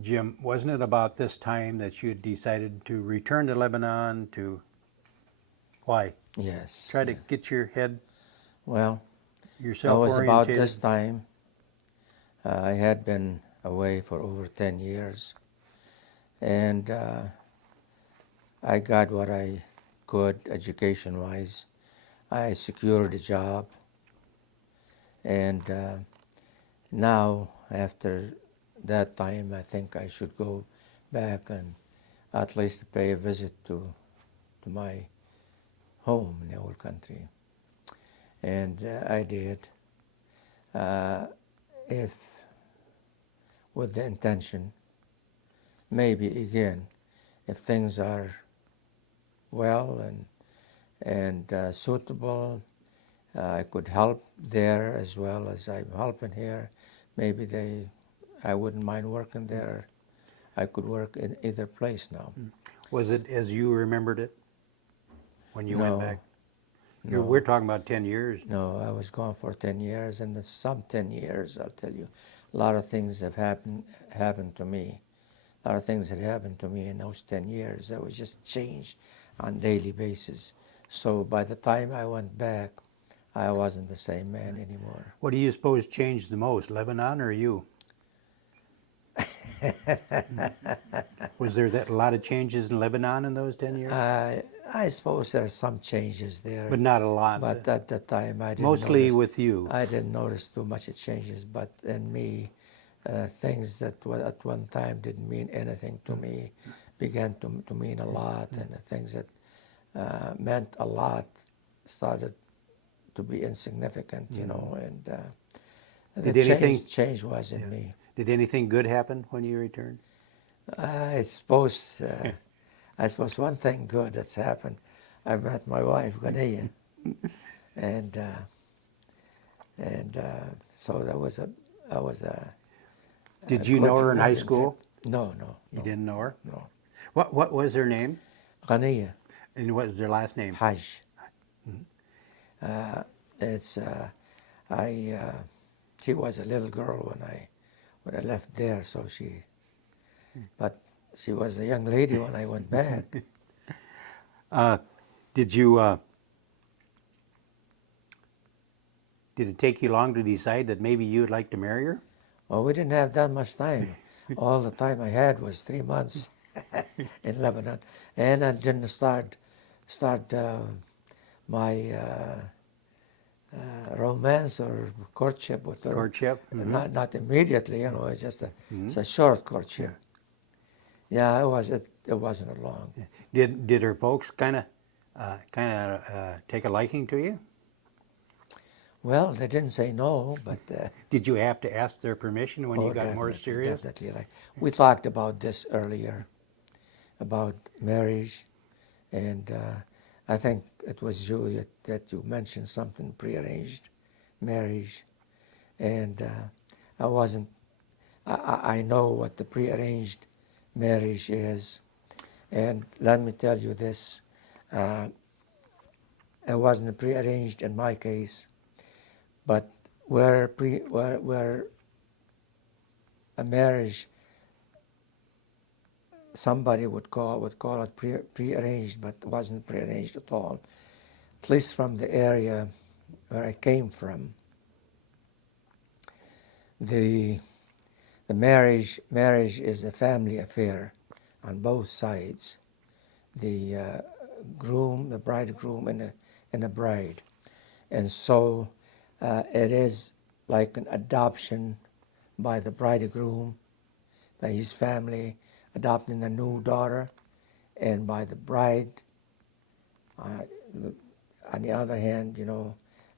Jim, wasn't it about this time that you had decided to return to Lebanon to, why? Yes. Try to get your head, Well, yourself it was oriented? about this time. I had been away for over 10 years, and I got what I could education-wise. I secured a job, and now, after that time, I think I should go back and at least pay a visit to my home in the old country. And I did, if with the intention, maybe again, if things are well and suitable, I could help there as well as I'm helping here. Maybe I wouldn't mind working there. I could work in either place now. Was it as you remembered it when you went back? No. We're talking about 10 years. No, I was gone for 10 years, and in some 10 years, I'll tell you, a lot of things have happened to me. A lot of things had happened to me in those 10 years that was just changed on a daily basis. So by the time I went back, I wasn't the same man anymore. What do you suppose changed the most, Lebanon or you? Was there a lot of changes in Lebanon in those 10 years? I suppose there are some changes there. But not a lot. But at the time, I didn't Mostly notice, with you. I didn't notice too much changes, but in me, things that at one time didn't mean anything to me began to mean a lot, and the things that meant a lot started to be insignificant, and the change was in me. Did anything good happen when you returned? I suppose one thing good that's happened. I met my wife, Ghaniya, and so that was a. Did you know her in high school? No. You didn't know her? No. What was her name? Ghaniya. And what was her last name? Hajj. She was a little girl when I left there, so but she was a young lady when I went back. Did it take you long to decide that maybe you would like to marry her? Well, we didn't have that much time. All the time I had was 3 months in Lebanon, and I didn't start my romance or courtship with her. Courtship? Mm-hmm. Not immediately, it's just it's a short courtship. Yeah, it wasn't long. Did her folks kind of take a liking to you? Well, they didn't say no, but Did you have to ask their permission when you got more definitely, serious? definitely. Like we talked about this earlier, about marriage, and I think it was you that you mentioned something prearranged marriage, and I wasn't. I know what the prearranged marriage is, and let me tell you this: uh, it wasn't prearranged in my case, but where a marriage somebody would call it prearranged, but it wasn't prearranged at all. At least from the area where I came from, the the marriage is a family affair on both sides. The groom, the bridegroom, and the bride, and so it is like an adoption by the bridegroom, by his family, adopting a new daughter, and by the bride. Uh, on the other hand,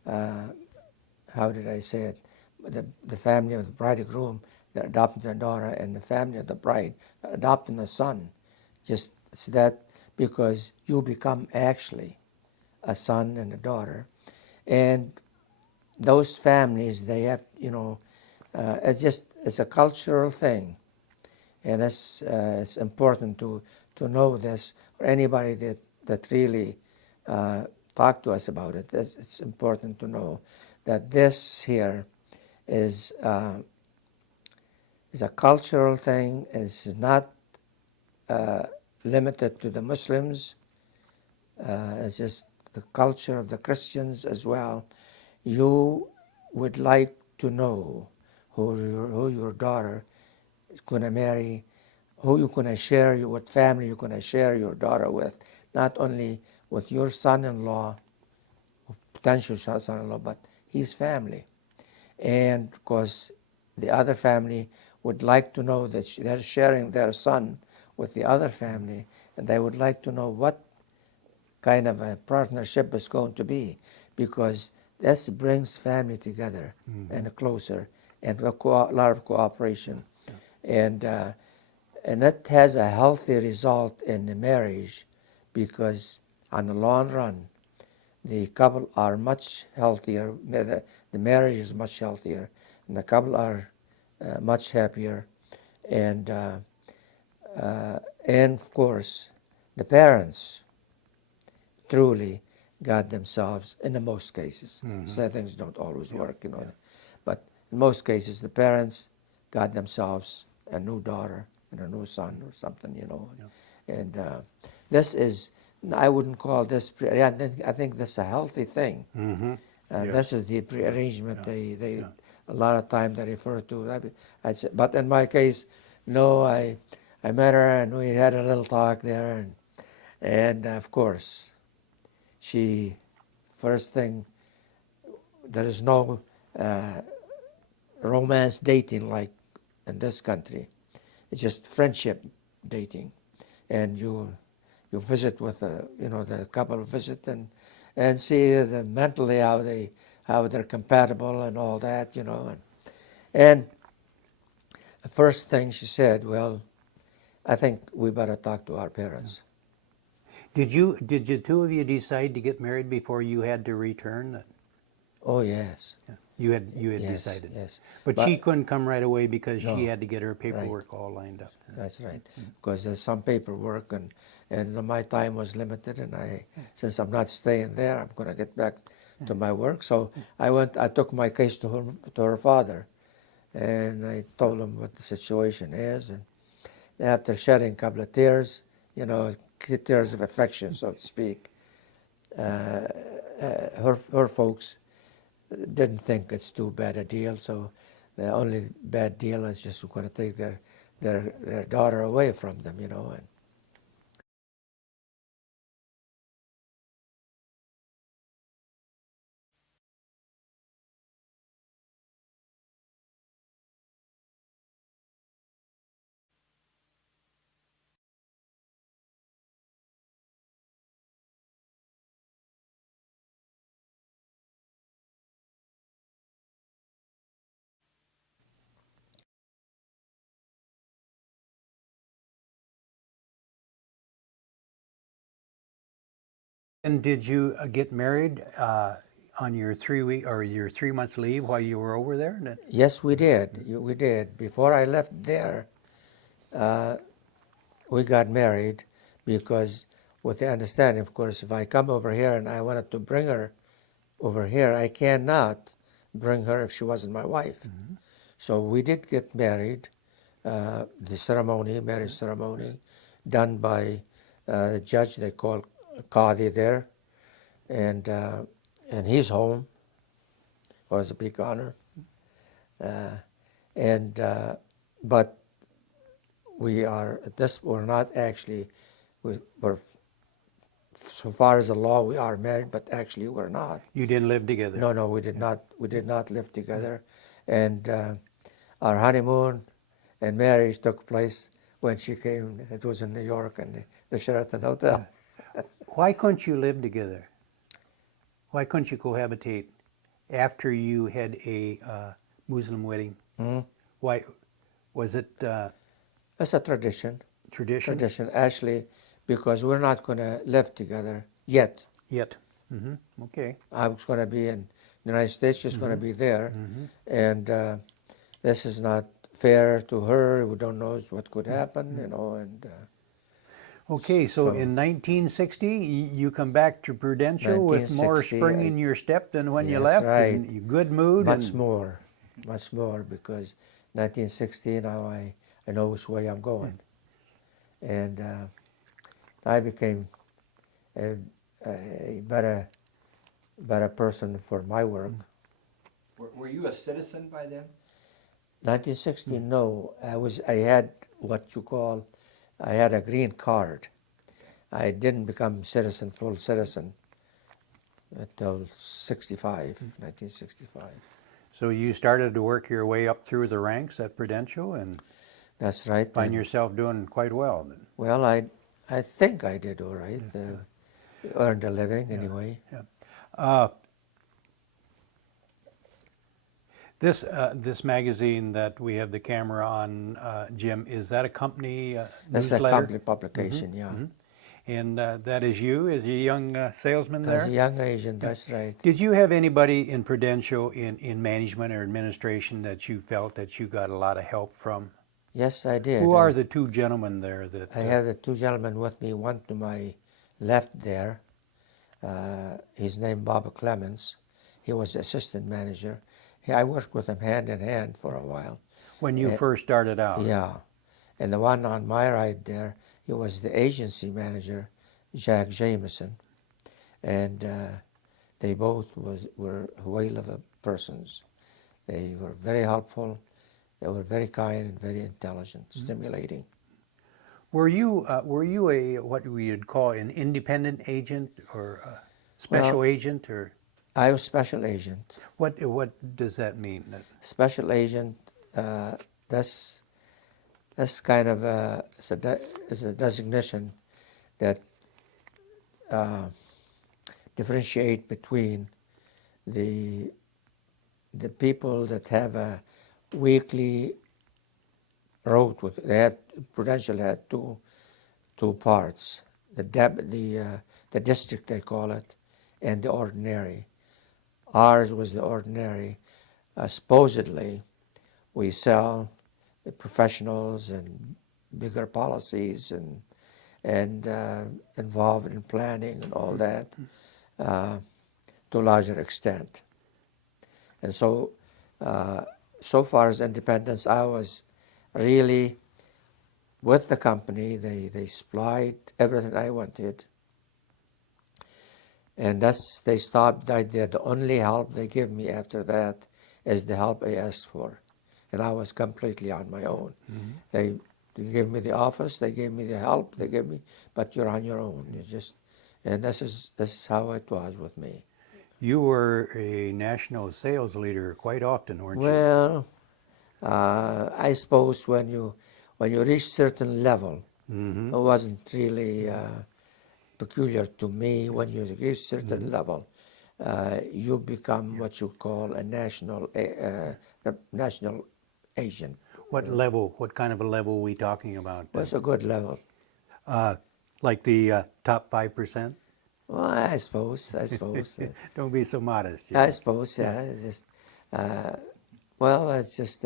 uh, how did I say it? The family of the bridegroom, they're adopting their daughter, and the family of the bride, adopting a son. Just it's that because you become actually a son and a daughter, and those families they have, it's a cultural thing, and it's important to know this for anybody that really talk to us about it. It's important to know that this here is uh, is a cultural thing. It's not uh, limited to the Muslims. It's just the culture of the Christians as well. You would like to know who your daughter is going to marry, who you're going to share, what family you're going to share your daughter with, not only with your son-in-law, potential son-in-law, but his family. And because the other family would like to know that they're sharing their son with the other family, and they would like to know what kind of a partnership is going to be, because this brings family together and closer, and a lot of cooperation, and it has a healthy result in the marriage, because on the long run, the couple are much healthier. The marriage is much healthier, and the couple are much happier, and and of course, the parents truly got themselves, in the most cases. Some things don't always work, but in most cases, the parents got themselves a new daughter and a new son or something, and this is. I wouldn't call this. I think this is a healthy thing. This is the prearrangement. They a lot of time they refer to. I'd say, but in my case, no. I met her and we had a little talk there, and of course, she first thing, there is no romance dating like in this country. It's just friendship dating, and you visit with the couple visit and see mentally how they're compatible and all that, and the first thing she said, well, I think we better talk to our parents. Did you two of you decide to get married before you had to return? Oh yes, You had yes, decided. yes, But she couldn't come right away because she No, had to get her right. paperwork all lined up. That's right, because there's some paperwork, and my time was limited, and since I'm not staying there, I'm going to get back to my work. So I took my case to her father, and I told him what the situation is, and after shedding a couple of tears, tears of affection, so to speak, her folks didn't think it's too bad a deal. So the only bad deal is just going to take their daughter away from them, and And did you get married on your 3 week or your 3 months leave while you were over there? Yes, we did. We did. Before I left there, we got married because, with the understanding, of course, if I come over here and I wanted to bring her over here, I cannot bring her if she wasn't my wife. Mm-hmm. So we did get married. The ceremony, marriage ceremony, done by the judge they call Qadi there, and his home was a big honor. And but we're not actually, we're, so far as the law, we are married, but actually we're not. You didn't live together? No, we did not. We did not live together, and our honeymoon and marriage took place when she came. It was in New York and the Sheraton Hotel. Why couldn't you live together? Why couldn't you cohabitate after you had a Muslim wedding? Hmm? Why was it It's a tradition. tradition? Tradition, actually, because we're not going to live together yet. Yet. Okay. I was going to be in the United States, she's going to be there, and this is not fair to her. We don't know what could happen, you know, and Okay, so in 1960, you come back to Prudential with more 1960, spring in your step than when you Yes, left, right. and you good mood. much and more, because 1960 now I know which way I'm going, and I became a better person for my work. Were you a citizen by then? 1960, no, I had what you call, I had a green card. I didn't become full citizen until 1965. so you started to work your way up through the ranks at Prudential and That's right. find and- yourself doing quite well. Then. Well, I think I did all right. Earned a living anyway. This magazine that we have the camera on, Jim, is that a company That's a newsletter? company publication, yeah. And that is you as a young salesman there? As a young agent, that's right. Did you have anybody in Prudential in management or administration that you felt that you got a lot of help from? Yes, I did. Who are the two gentlemen there that? I have the two gentlemen with me, one to my left there. His name Bob Clemens. He was the assistant manager. I worked with him hand in hand for a while. When you first started out? Yeah. And the one on my right there, he was the agency manager, Jack Jameson. And they both were whale of persons. They were very helpful. They were very kind and very intelligent, stimulating. Were you a what we would call an independent agent or a special agent, or I was special agent. what does that mean? Special agent, that's kind of is a designation that differentiate between the people that have a weekly road with. Prudential had two parts: the district they call it, and the ordinary. Ours was the ordinary. Supposedly, we sell the professionals and bigger policies and involved in planning and all that to a larger extent. And so, so far as independence, I was really with the company. They supplied everything I wanted. And they stopped right there. The only help they give me after that is the help I asked for. And I was completely on my own. They gave me the office, they gave me the help, but you're on your own. And this is how it was with me. You were a national sales leader quite often, weren't you? Well, I suppose when you reach certain level, it wasn't really peculiar to me. When you reach certain level, you become what you call a national agent. What level? What kind of a level are we talking about? What's a good level? Like the top 5%? Well, I suppose. Don't be so modest, I Jim. suppose. Yeah. It's just. Well, it's just.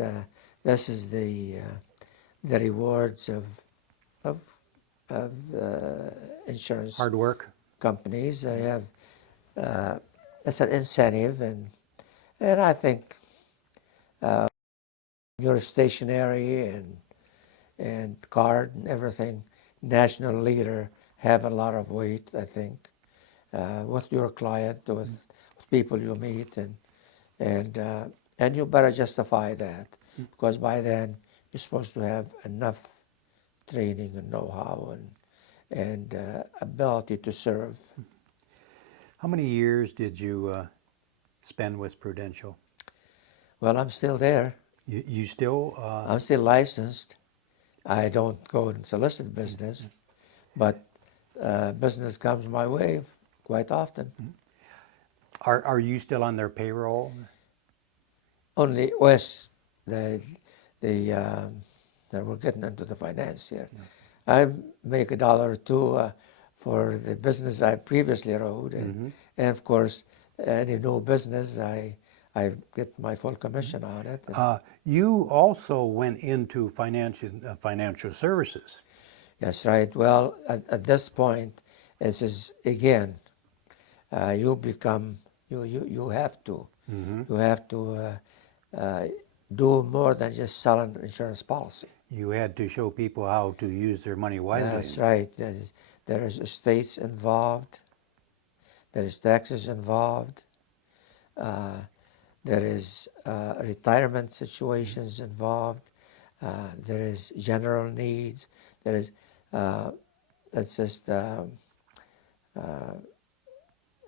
This is the rewards of insurance Hard work. companies. They have. It's an incentive, and I think your stationery and card and everything, national leader, have a lot of weight, I think, with your client, with people you meet, and you better justify that, because by then you're supposed to have enough training and know-how and ability to serve. How many years did you spend with Prudential? Well, I'm still there. You still? I'm still licensed. I don't go and solicit business, but business comes my way quite often. Are you still on their payroll? Only West, that we're getting into the finance here. I make $1 or $2 for the business I previously wrote, and of course, any new business, I get my full commission on it. You also went into financial services. That's right. Well, at this point, this is again, you become you have to you have to do more than just sell an insurance policy. You had to show people how to use their money wisely. That's right. There is estates involved. There is taxes involved. There is retirement situations involved. There is general needs. There is it's just a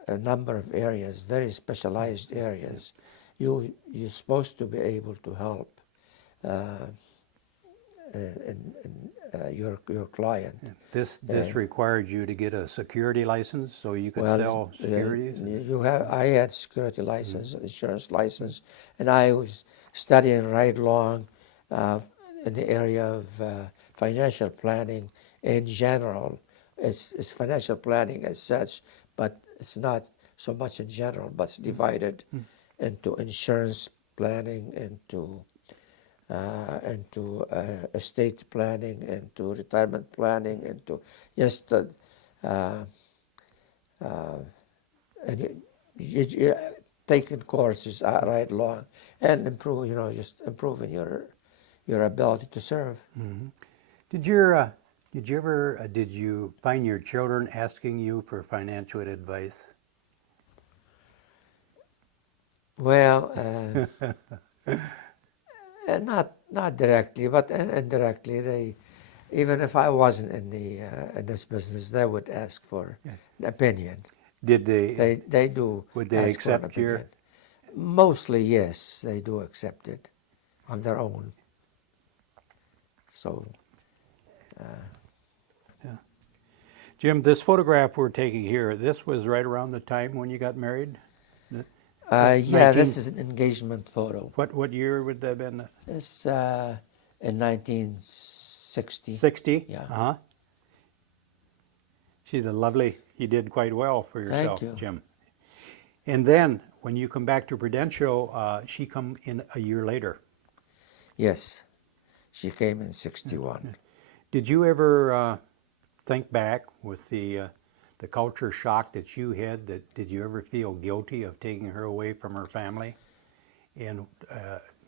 number of areas, very specialized areas. You're supposed to be able to help your client. This required you to get a security license so you could sell securities? I had security license, insurance license, and I was studying right along in the area of financial planning in general. It's financial planning as such, but it's not so much in general, but it's divided into insurance planning, into estate planning, into retirement planning, into just and you're taking courses right along and improve, just improving your ability to serve. Did you find your children asking you for financial advice? Well, not directly, but indirectly, even if I wasn't in this business, they would ask for an opinion. Did they? They do. Would they ask for an accept your? opinion. Mostly, yes, they do accept it on their own. So, Jim, this photograph we're taking here, this was right around the time when you got married? yeah, this is an engagement photo. What year would that have been? It's in 1960. 60? Yeah. Uh-huh. She's a lovely, you did quite well for yourself, Thank you. Jim. And then, when you come back to Prudential, she come in a year later. Yes, she came in 61. Did you ever think back with the culture shock that you had? Did you ever feel guilty of taking her away from her family, and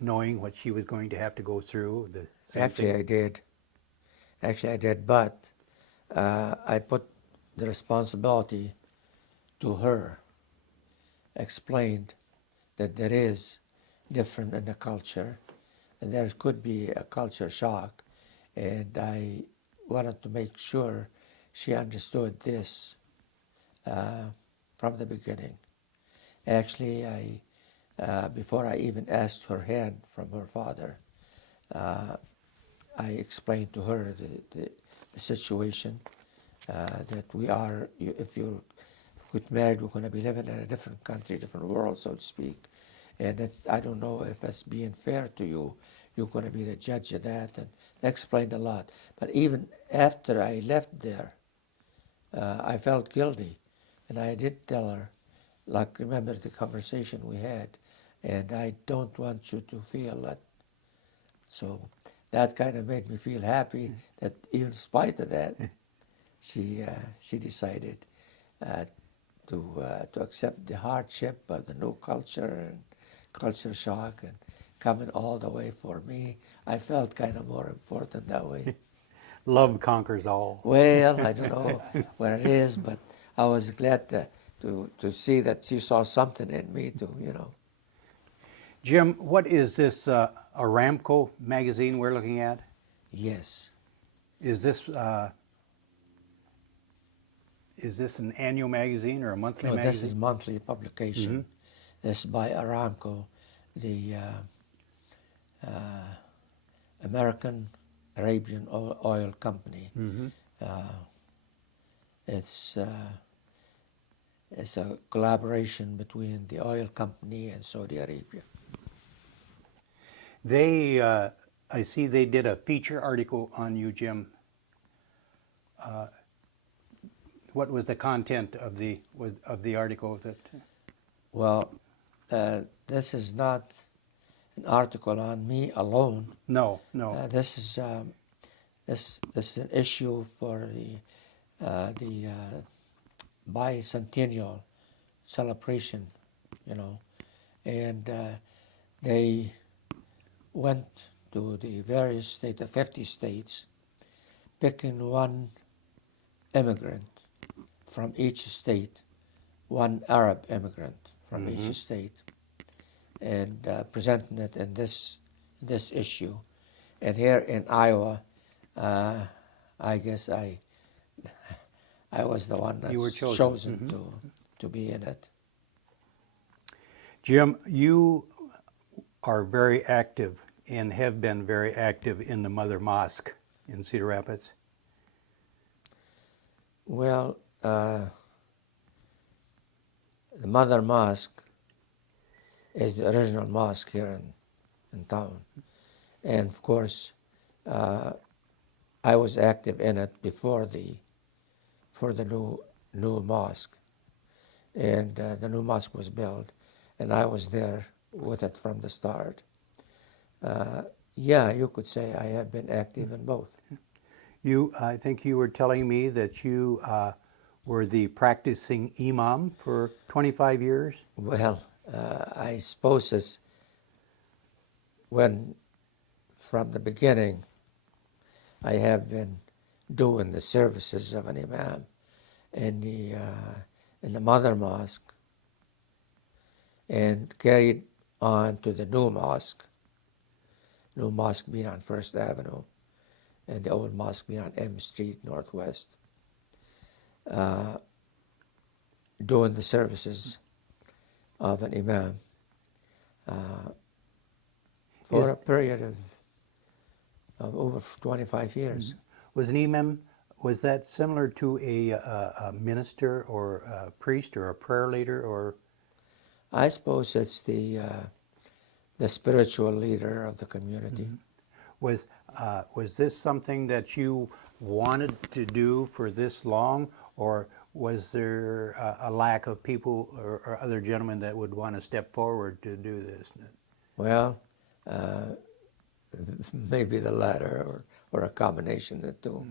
knowing what she was going to have to go through? Actually, I did. But I put the responsibility to her. Explained that there is different in the culture, and there could be a culture shock, and I wanted to make sure she understood this from the beginning. Actually, before I even asked her hand from her father, I explained to her the situation, that if you get married, we're going to be living in a different country, different world, so to speak. And I don't know if that's being fair to you. You're going to be the judge of that. And I explained a lot. But even after I left there, I felt guilty. And I did tell her, like, remember the conversation we had, and I don't want you to feel that. So that kind of made me feel happy that in spite of that, she decided uh, to accept the hardship of the new culture and culture shock and coming all the way for me. I felt kind of more important that way. Love conquers all. Well, I don't know what it is, but I was glad to see that she saw something in me to, you know. Jim, what is this Aramco magazine we're looking at? Yes. Is this an annual magazine or a monthly No, magazine? this is monthly publication. This is by Aramco, the American Arabian Oil Company. It's a collaboration between the oil company and Saudi Arabia. They, I see they did a feature article on you, Jim. What was the content of the article? Well, this is not an article on me alone. No, no. This is an issue for the bicentennial celebration, you know, and they went to the various states, the 50 states, picking one immigrant from each state, one Arab immigrant from each state, and presenting it in this issue. And here in Iowa, I guess I was the one that's You were chosen. chosen to be in it. Jim, you are very active and have been very active in the Mother Mosque in Cedar Rapids. Well, the Mother Mosque is the original mosque here in town. And of course, I was active in it for the new mosque. And the new mosque was built, and I was there with it from the start. Yeah, you could say I have been active in both. I think you were telling me that you were the practicing imam for 25 years. Well, I suppose it's when, from the beginning, I have been doing the services of an imam in the Mother Mosque and carried on to the new mosque being on First Avenue and the old mosque being on M Street Northwest, doing the services of an imam for a period of over 25 years. Was an imam, was that similar to a minister or a priest or a prayer leader or? I suppose it's the spiritual leader of the community. Was this something that you wanted to do for this long, or was there a lack of people or other gentlemen that would want to step forward to do this? Well, maybe the latter or a combination of the two.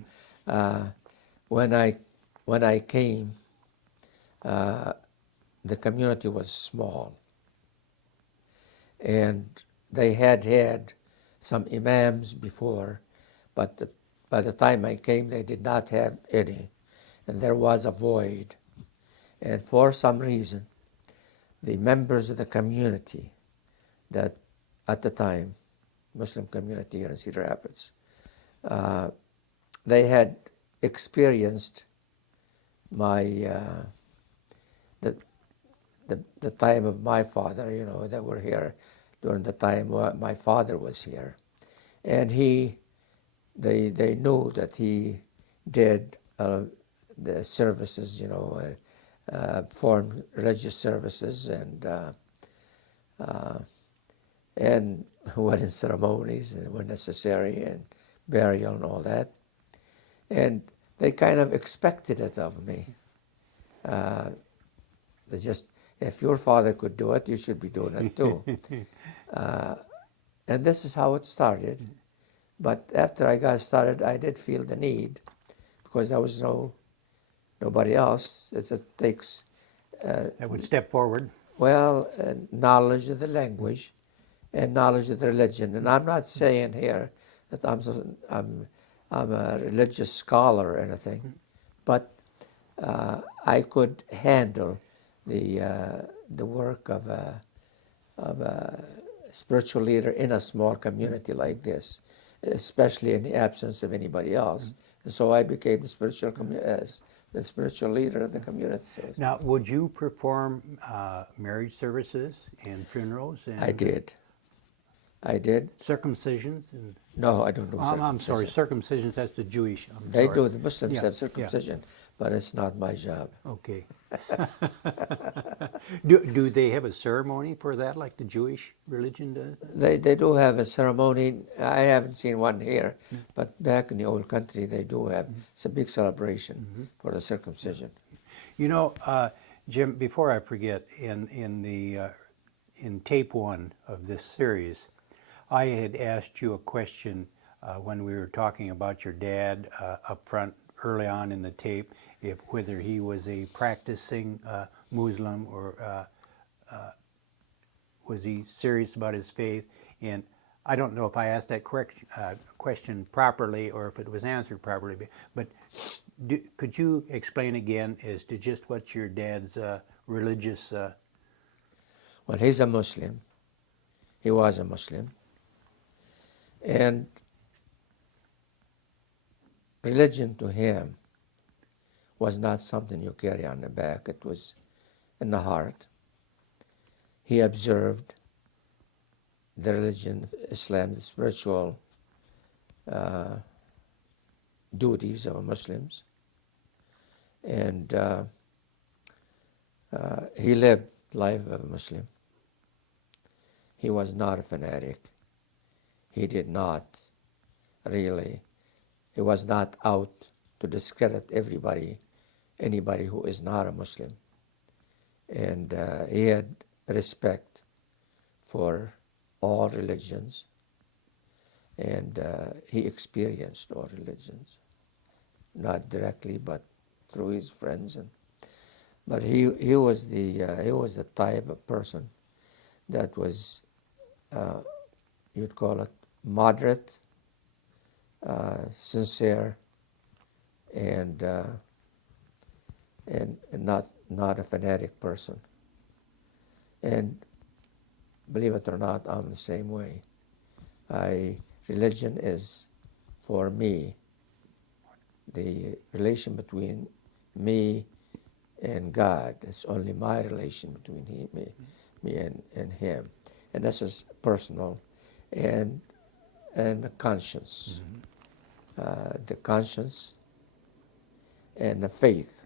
When I came, the community was small, and they had some imams before, but by the time I came, they did not have any, and there was a void. And for some reason, the members of the community that at the time, Muslim community here in Cedar Rapids, they had experienced my the time of my father. You know, they were here during the time my father was here, and they knew that he did the services, you know, formed religious services and wedding ceremonies and when necessary, and burial and all that. And they kind of expected it of me. They just, if your father could do it, you should be doing it too. And this is how it started. But after I got started, I did feel the need, because there was nobody else. It just takes, That would step forward. well, knowledge of the language and knowledge of the religion. And I'm not saying here that I'm a religious scholar or anything, but I could handle the work of a spiritual leader in a small community like this, especially in the absence of anybody else. And so I became the spiritual leader of the community. Now, would you perform marriage services and funerals and I did. circumcisions? And, No, I don't do circumcision. I'm sorry, circumcisions, that's the Jewish. They sorry. do, the Muslims Yeah, have circumcision, but it's not my job. Okay. Do they have a ceremony for that, like the Jewish religion does? They do have a ceremony. I haven't seen one here, but back in the old country they do have. It's a big celebration for the circumcision. You know, Jim, before I forget, in tape one of this series, I had asked you a question when we were talking about your dad up front early on in the tape, whether he was a practicing Muslim or was he serious about his faith. And I don't know if I asked that question properly or if it was answered properly, but could you explain again as to just what your dad's religious... Well, he's a Muslim. He was a Muslim. And religion to him was not something you carry on the back. It was in the heart. He observed the religion of Islam, the spiritual duties of Muslims. And he lived life of a Muslim. He was not a fanatic. He did not really, he was not out to discredit anybody who is not a Muslim. And he had respect for all religions, and he experienced all religions, not directly, but through his friends. But he was the type of person that was, you'd call it moderate, sincere, and not a fanatic person. And believe it or not, I'm the same way. Religion is, for me, the relation between me and God. It's only my relation between me and Him. And this is personal. And the conscience. The conscience and the faith.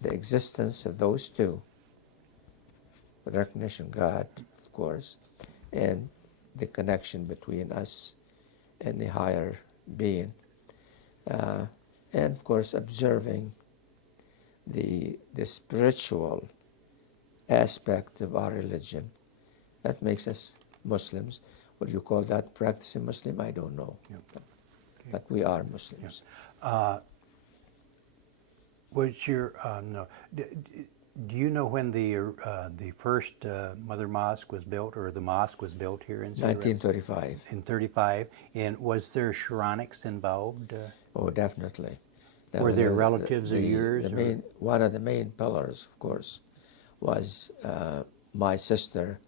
The existence of those two. The recognition of God, of course, and the connection between us and the higher being. And of course, observing the spiritual aspect of our religion. That makes us Muslims. Would you call that practicing Muslim? I don't know. Yeah. But we are Muslims. Yeah. What's your no? Do you know when the first Mother Mosque was built, or the mosque was built here in Cedar Rapids? 1935. In 35, and was there Sheronicks involved? Oh, definitely. Were there relatives of yours? One of the main pillars, of course, was my sister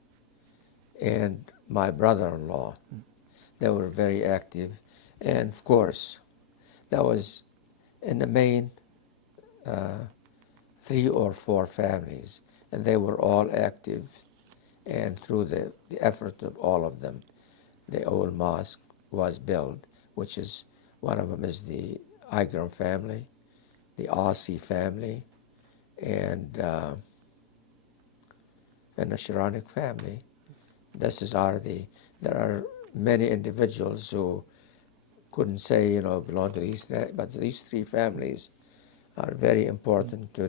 and my brother-in-law. They were very active, and of course, that was in the main 3 or 4 families, and they were all active, and through the effort of all of them, the old mosque was built, which is, one of them is the Igram family, the Aussie family, and the Sheronick family. There are many individuals who couldn't say, belong to these, but these 3 families are very important to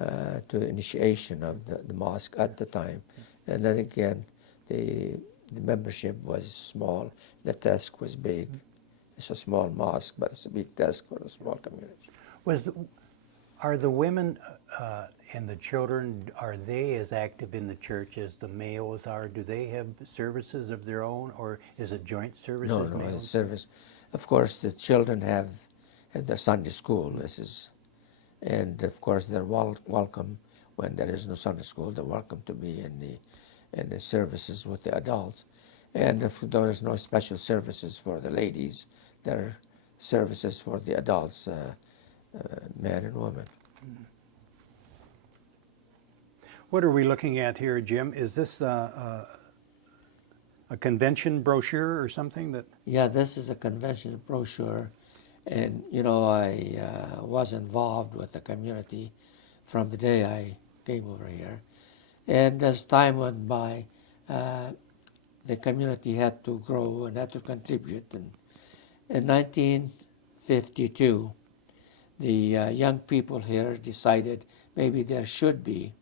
to initiation of the mosque at the time. And then again, the membership was small, the task was big. It's a small mosque, but it's a big task for a small community. Are the women and the children, are they as active in the church as the males are? Do they have services of their own, or is it joint services? No, it's service. Of course, the children have their Sunday school. And of course they're welcome when there is no Sunday school. They're welcome to be in the services with the adults. And if there is no special services for the ladies, there are services for the adults, men and women. What are we looking at here, Jim? Is this a convention brochure or something that? Yeah, this is a convention brochure. And, you know, I was involved with the community from the day I came over here. And as time went by, the community had to grow and had to contribute. And in 1952, the young people here decided maybe there should be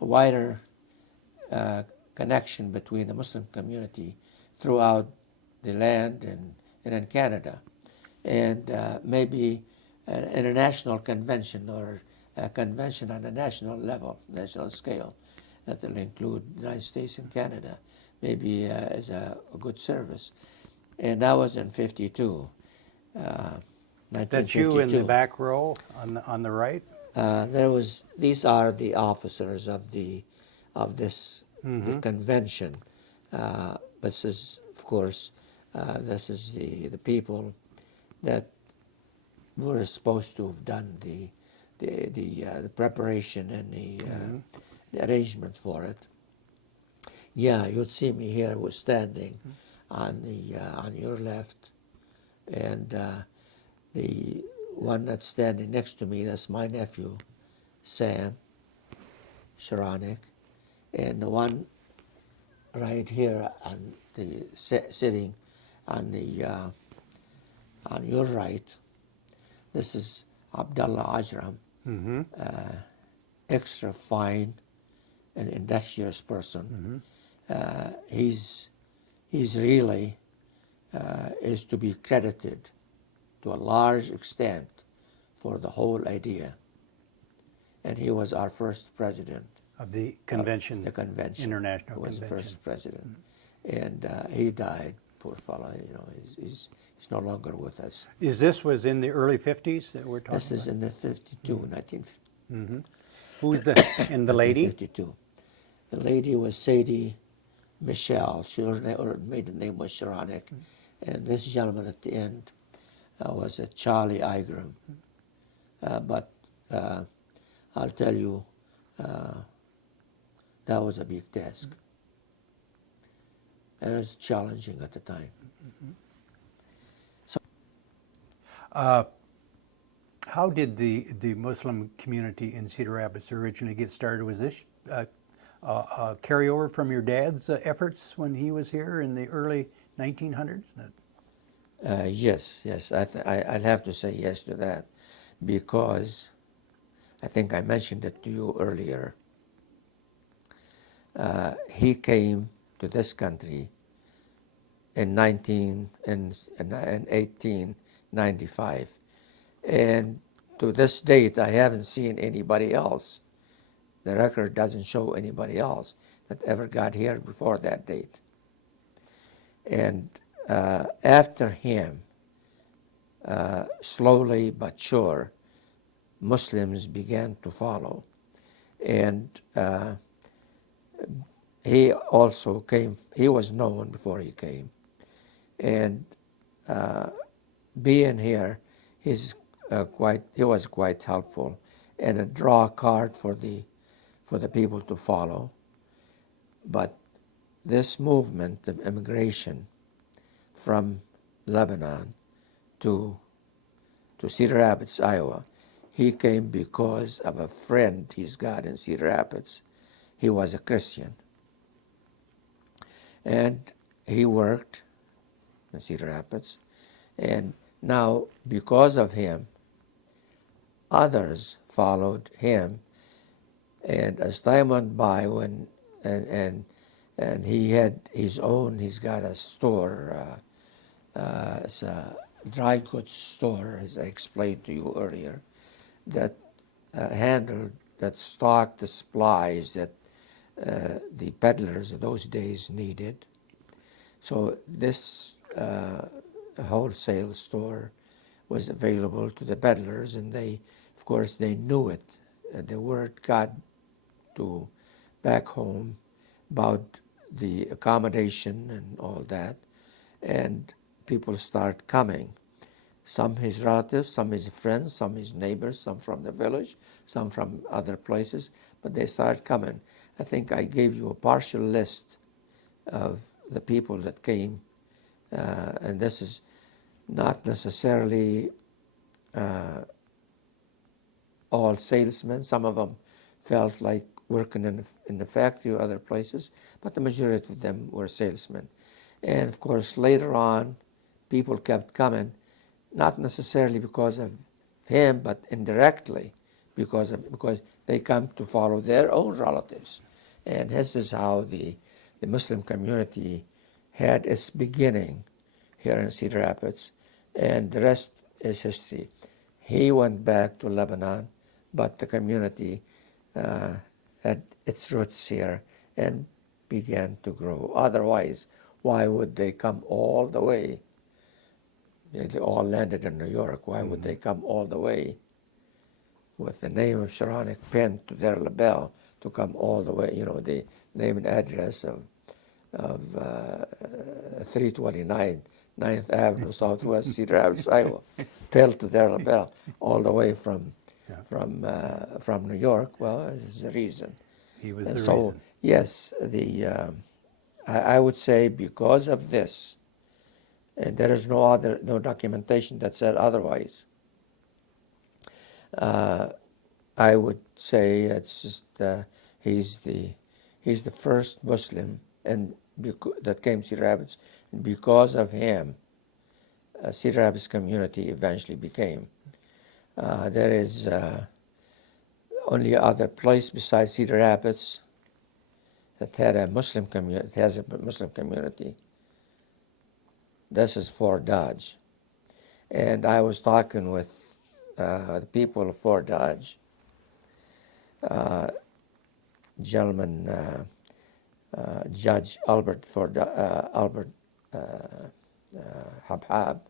a wider connection between the Muslim community throughout the land and in Canada. And maybe an international convention or a convention on a national level, national scale, that will include the United States and Canada, maybe as a good service. And that was in 52, 1952. That's you in the back row on the right? These are the officers of this the convention. This is, of course, this is the people that were supposed to have done the preparation and the arrangement for it. Yeah, you'll see me here. We're standing on your left, and the one that's standing next to me, that's my nephew, Sam Sheronick, and the one right here on the sitting on your right, this is Abdullah Ajram, extra fine and industrious person. He's really is to be credited to a large extent for the whole idea. And he was our first president. Of the convention, The convention. International He was Convention. the first president. And he died, poor fellow, you know, he's no longer with us. Was in the early 50s that we're talking This is about? in the 1952. Who's and the lady? 1952. The lady was Sadie Michelle. Her maiden name was Sheronick. And this gentleman at the end was a Charlie Igram. But I'll tell you, that was a big task. And it was challenging at the time. How did the Muslim community in Cedar Rapids originally get started? Was this a carryover from your dad's efforts when he was here in the early 1900s? Yes. I'd have to say yes to that, because I think I mentioned it to you earlier. He came to this country in 1895, and to this date I haven't seen anybody else. The record doesn't show anybody else that ever got here before that date. And after him, slowly but sure, Muslims began to follow. And he also came, he was known before he came. And being here, he was quite helpful, and a draw card for the people to follow. But this movement of immigration from Lebanon to Cedar Rapids, Iowa, he came because of a friend he's got in Cedar Rapids. He was a Christian. And he worked in Cedar Rapids. And now, because of him, others followed him And as time went by, and he had his own, he's got a store. It's a dry goods store, as I explained to you earlier, that handled, that stocked the supplies that the peddlers of those days needed. So this wholesale store was available to the peddlers, and they, of course, they knew it. The word got to back home about the accommodation and all that, and people start coming. Some his relatives, some his friends, some his neighbors, some from the village, some from other places, but they start coming. I think I gave you a partial list of the people that came, and this is not necessarily all salesmen. Some of them felt like working in the factory or other places, but the majority of them were salesmen. And of course, later on, people kept coming, not necessarily because of him, but indirectly because they come to follow their own relatives. And this is how the Muslim community had its beginning here in Cedar Rapids, and the rest is history. He went back to Lebanon, but the community had its roots here and began to grow. Otherwise, why would they come all the way? They all landed in New York. Why would they come all the way with the name of Sheronick pinned to their lapel to come all the way? You know, the name and address of 329 9th Avenue, Southwest Cedar Rapids, Iowa, pinned to their lapel all the way from New York. Well, this is the reason. He was And the so, reason. yes, I would say because of this, and there is no documentation that said otherwise. I would say it's just he's the first Muslim that came to Cedar Rapids, and because of him, Cedar Rapids community eventually became. There is only other place besides Cedar Rapids that had a Muslim community. Has a Muslim community. This is Fort Dodge, and I was talking with the people of Fort Dodge. Gentleman, Judge Albert Habhab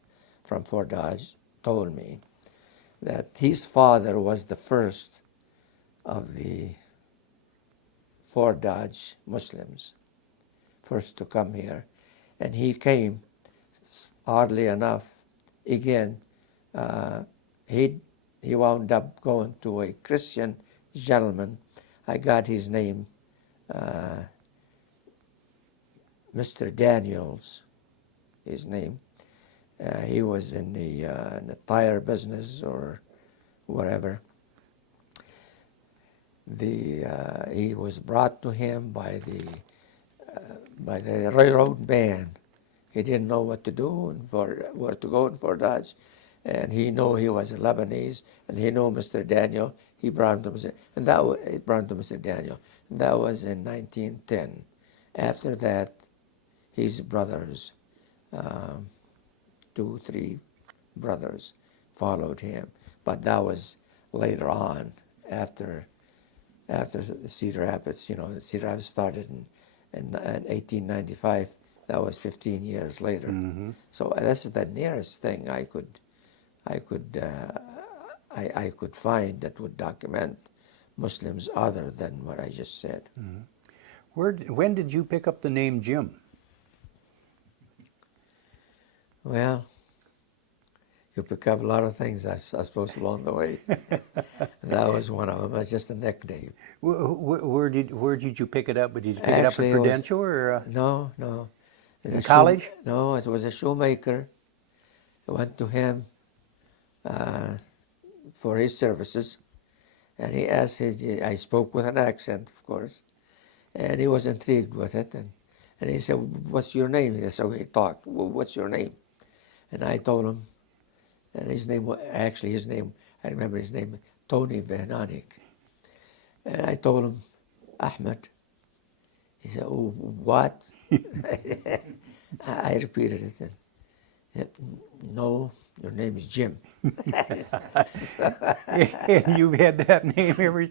from Fort Dodge told me that his father was the first of the Fort Dodge Muslims, first to come here, and he came. Oddly enough, again, he wound up going to a Christian gentleman. I got his name, Mr. Daniels, his name. He was in the tire business or whatever. He was brought to him by the railroad band. He didn't know what to do and where to go in Fort Dodge, and he knew he was a Lebanese, and he knew Mr. Daniel. He brought him to Mr. Daniel, and that was in 1910. After that, his brothers, 2, 3 brothers, followed him, but that was later on after Cedar Rapids. You know, Cedar Rapids started in 1895. That was 15 years later. Mm-hmm. So this is the nearest thing I could find that would document Muslims other than what I just said. Mm-hmm. When did you pick up the name Jim? Well, you pick up a lot of things, I suppose, along the way. That was one of them. It's just a nickname. Where did you pick it up? Did you pick it up at Prudential or? No. In college? No, it was a shoemaker. I went to him for his services, and he asked. I spoke with an accent, of course, and he was intrigued with it. And he said, "What's your name?" So he talked. "Well, what's your name?" And I told him. And his name, I remember his name, Tony Vernanik. And I told him, Ahmed. He said, oh, what? I repeated it. And he said, no, your name is Jim. And you've had that name ever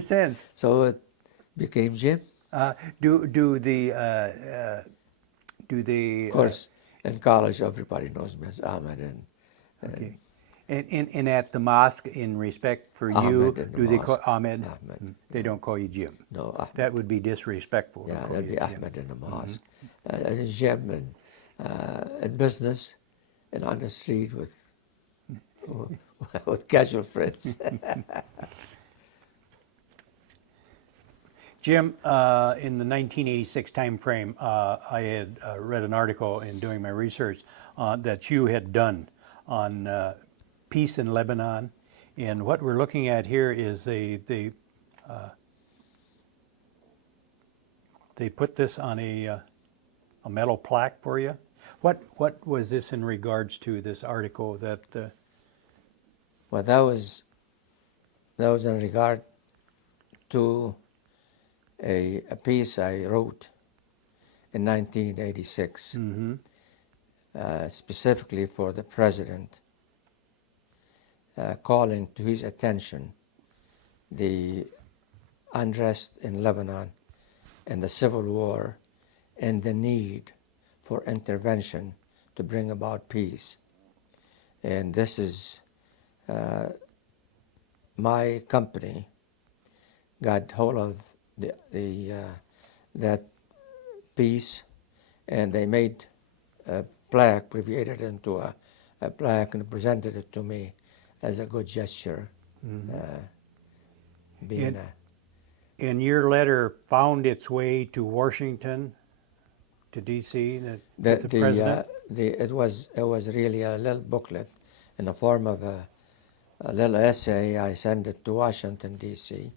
since. So it became Jim. Do the Of course, in college, everybody knows me as Ahmed. okay. And at the mosque, in respect for you, Ahmed in the do they call mosque. Ahmed? Ahmed. They don't call you Jim. No, Ahmed. That would be disrespectful. to Yeah, call that'd you be Jim. Ahmed in the mosque. And Jim in business and on the street with casual friends. Jim, in the 1986 timeframe, I had read an article in doing my research that you had done on peace in Lebanon, and what we're looking at here is they put this on a metal plaque for you. What was this in regards to this article that? Well, that was in regard to a piece I wrote in 1986, specifically for the president, calling to his attention the unrest in Lebanon and the civil war and the need for intervention to bring about peace. And this is my company got hold of that piece, and they made a plaque, abbreviated into a plaque, and presented it to me as a good gesture. Being And your letter found its way to Washington, to D.C. With the president. it was really a little booklet in the form of a little essay. I sent it to Washington, D.C.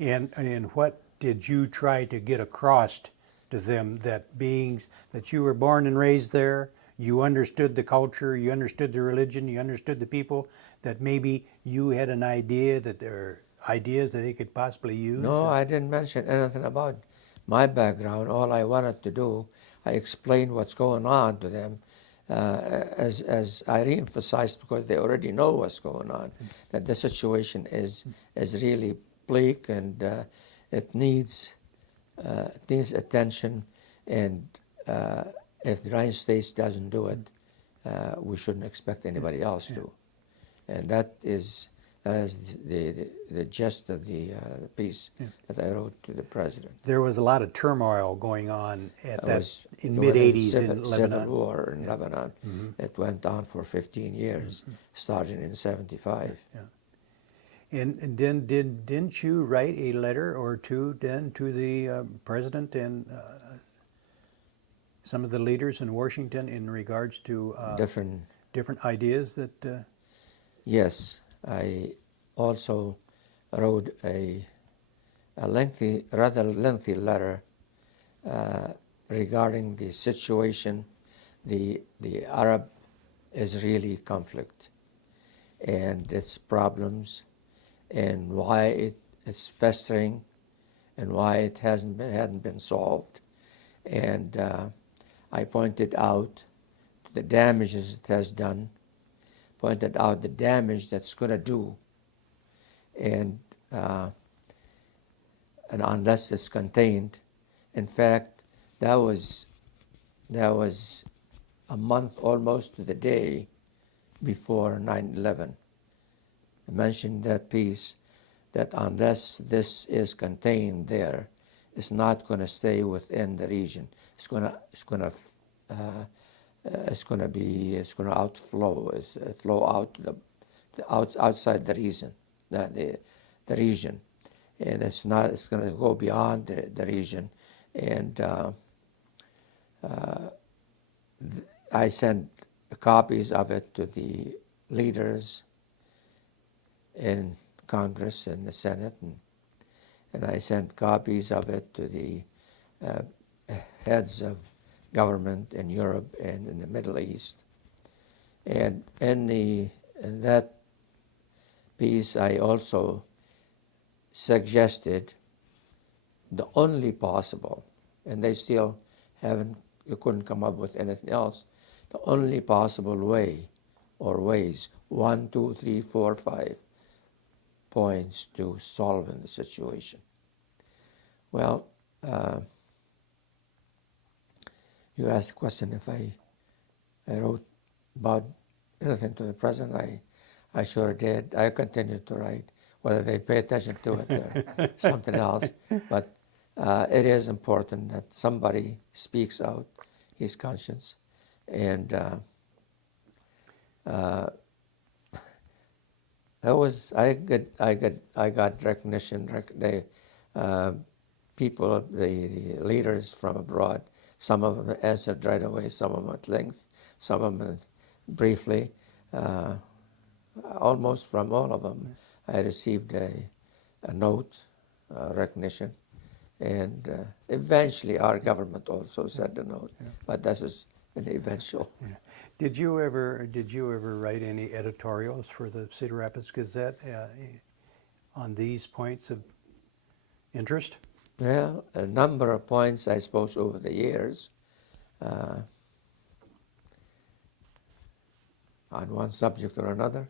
And what did you try to get across to them, that you were born and raised there, you understood the culture, you understood the religion, you understood the people, that maybe you had an idea that there are ideas that they could possibly use? No, I didn't mention anything about my background. All I wanted to do, I explained what's going on to them, as I re-emphasized, because they already know what's going on, that the situation is really bleak, and it needs attention, and if the United States doesn't do it, we shouldn't expect anybody else to. And that is the gist of the piece that I wrote to the president. There was a lot of turmoil going on It in was mid-'80s the in Civil Lebanon. War in Lebanon. It went on for 15 years, starting in 75. And then didn't you write a letter or two then to the president and some of the leaders in Washington in regards to different ideas that? Yes, I also wrote a rather lengthy letter regarding the situation, the Arab-Israeli conflict and its problems, and why it's festering, and why it hadn't been solved. And I pointed out the damages it has done, pointed out the damage that's going to do, and unless it's contained. In fact, that was a month almost to the day before 9/11. I mentioned that piece, that unless this is contained there, it's not going to stay within the region. It's going to flow out outside the region, the region, and it's going to go beyond the region. And I sent copies of it to the leaders in Congress and the Senate, and I sent copies of it to the heads of government in Europe and in the Middle East. And in that piece, I also suggested the only possible, and they still you couldn't come up with anything else, the only possible way or ways, 1, 2, 3, 4, 5 points to solving the situation. Well, you asked the question if I wrote about anything to the president. I sure did. I continue to write, whether they pay attention to it or something else. But it is important that somebody speaks out his conscience. And I got recognition. People, the leaders from abroad, some of them answered right away, some of them at length, some of them briefly. Almost from all of them, I received a note, recognition, and eventually our government also sent a note. But this is an eventual. Did you ever write any editorials for the Cedar Rapids Gazette on these points of interest? Well, a number of points, I suppose, over the years, on one subject or another.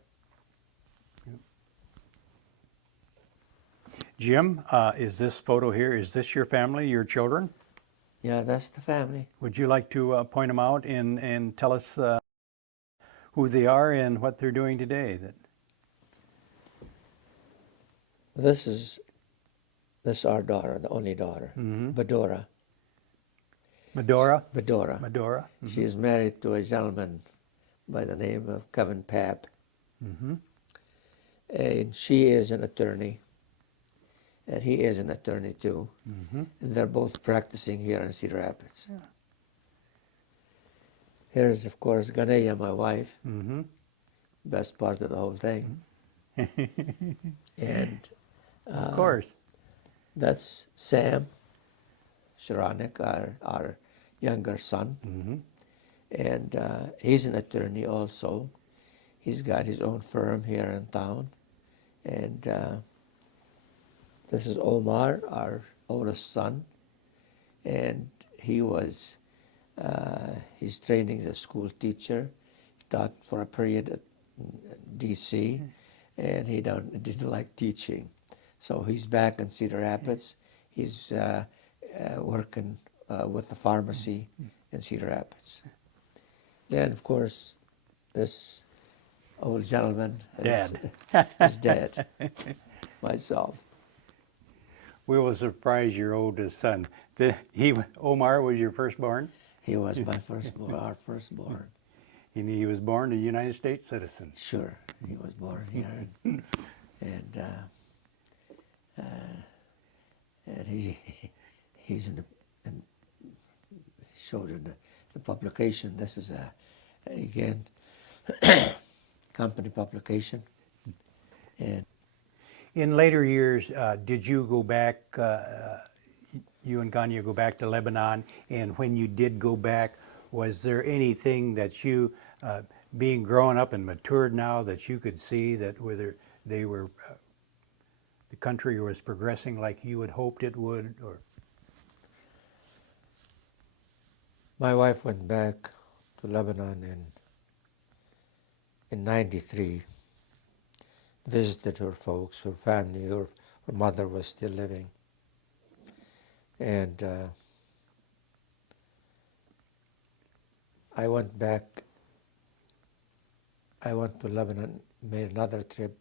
Jim, is this photo here, is this your family, your children? Yeah, that's the family. Would you like to point them out and tell us who they are and what they're doing today? This is our daughter, the only daughter, Bedora. Medora? Bedora. Medora. She is married to a gentleman by the name of Kevin Papp. And she is an attorney, and he is an attorney too. And they're both practicing here in Cedar Rapids. Yeah. Here's, of course, Ganeya, my wife. Best part of the whole thing. And of course. that's Sam Sheronick, our younger son. And he's an attorney also. He's got his own firm here in town. And this is Omar, our oldest son. And he was, he's training as a school teacher. He taught for a period at D.C. And he didn't like teaching. So he's back in Cedar Rapids. He's working with the pharmacy in Cedar Rapids. Then, of course, this old gentleman is dead. Myself. We will surprise your oldest son. Omar was your firstborn? He was my firstborn, our firstborn. He was born a United States citizen. Sure, he was born here, and he's showed in the publication. This is again company publication. And in later years, did you go back? You and Ganya go back to Lebanon, and when you did go back, was there anything that you, being grown up and matured now, that you could see that whether they were the country was progressing like you had hoped it would, or? My wife went back to Lebanon in '93, visited her folks, her family. Her mother was still living. And I went back. I went to Lebanon, made another trip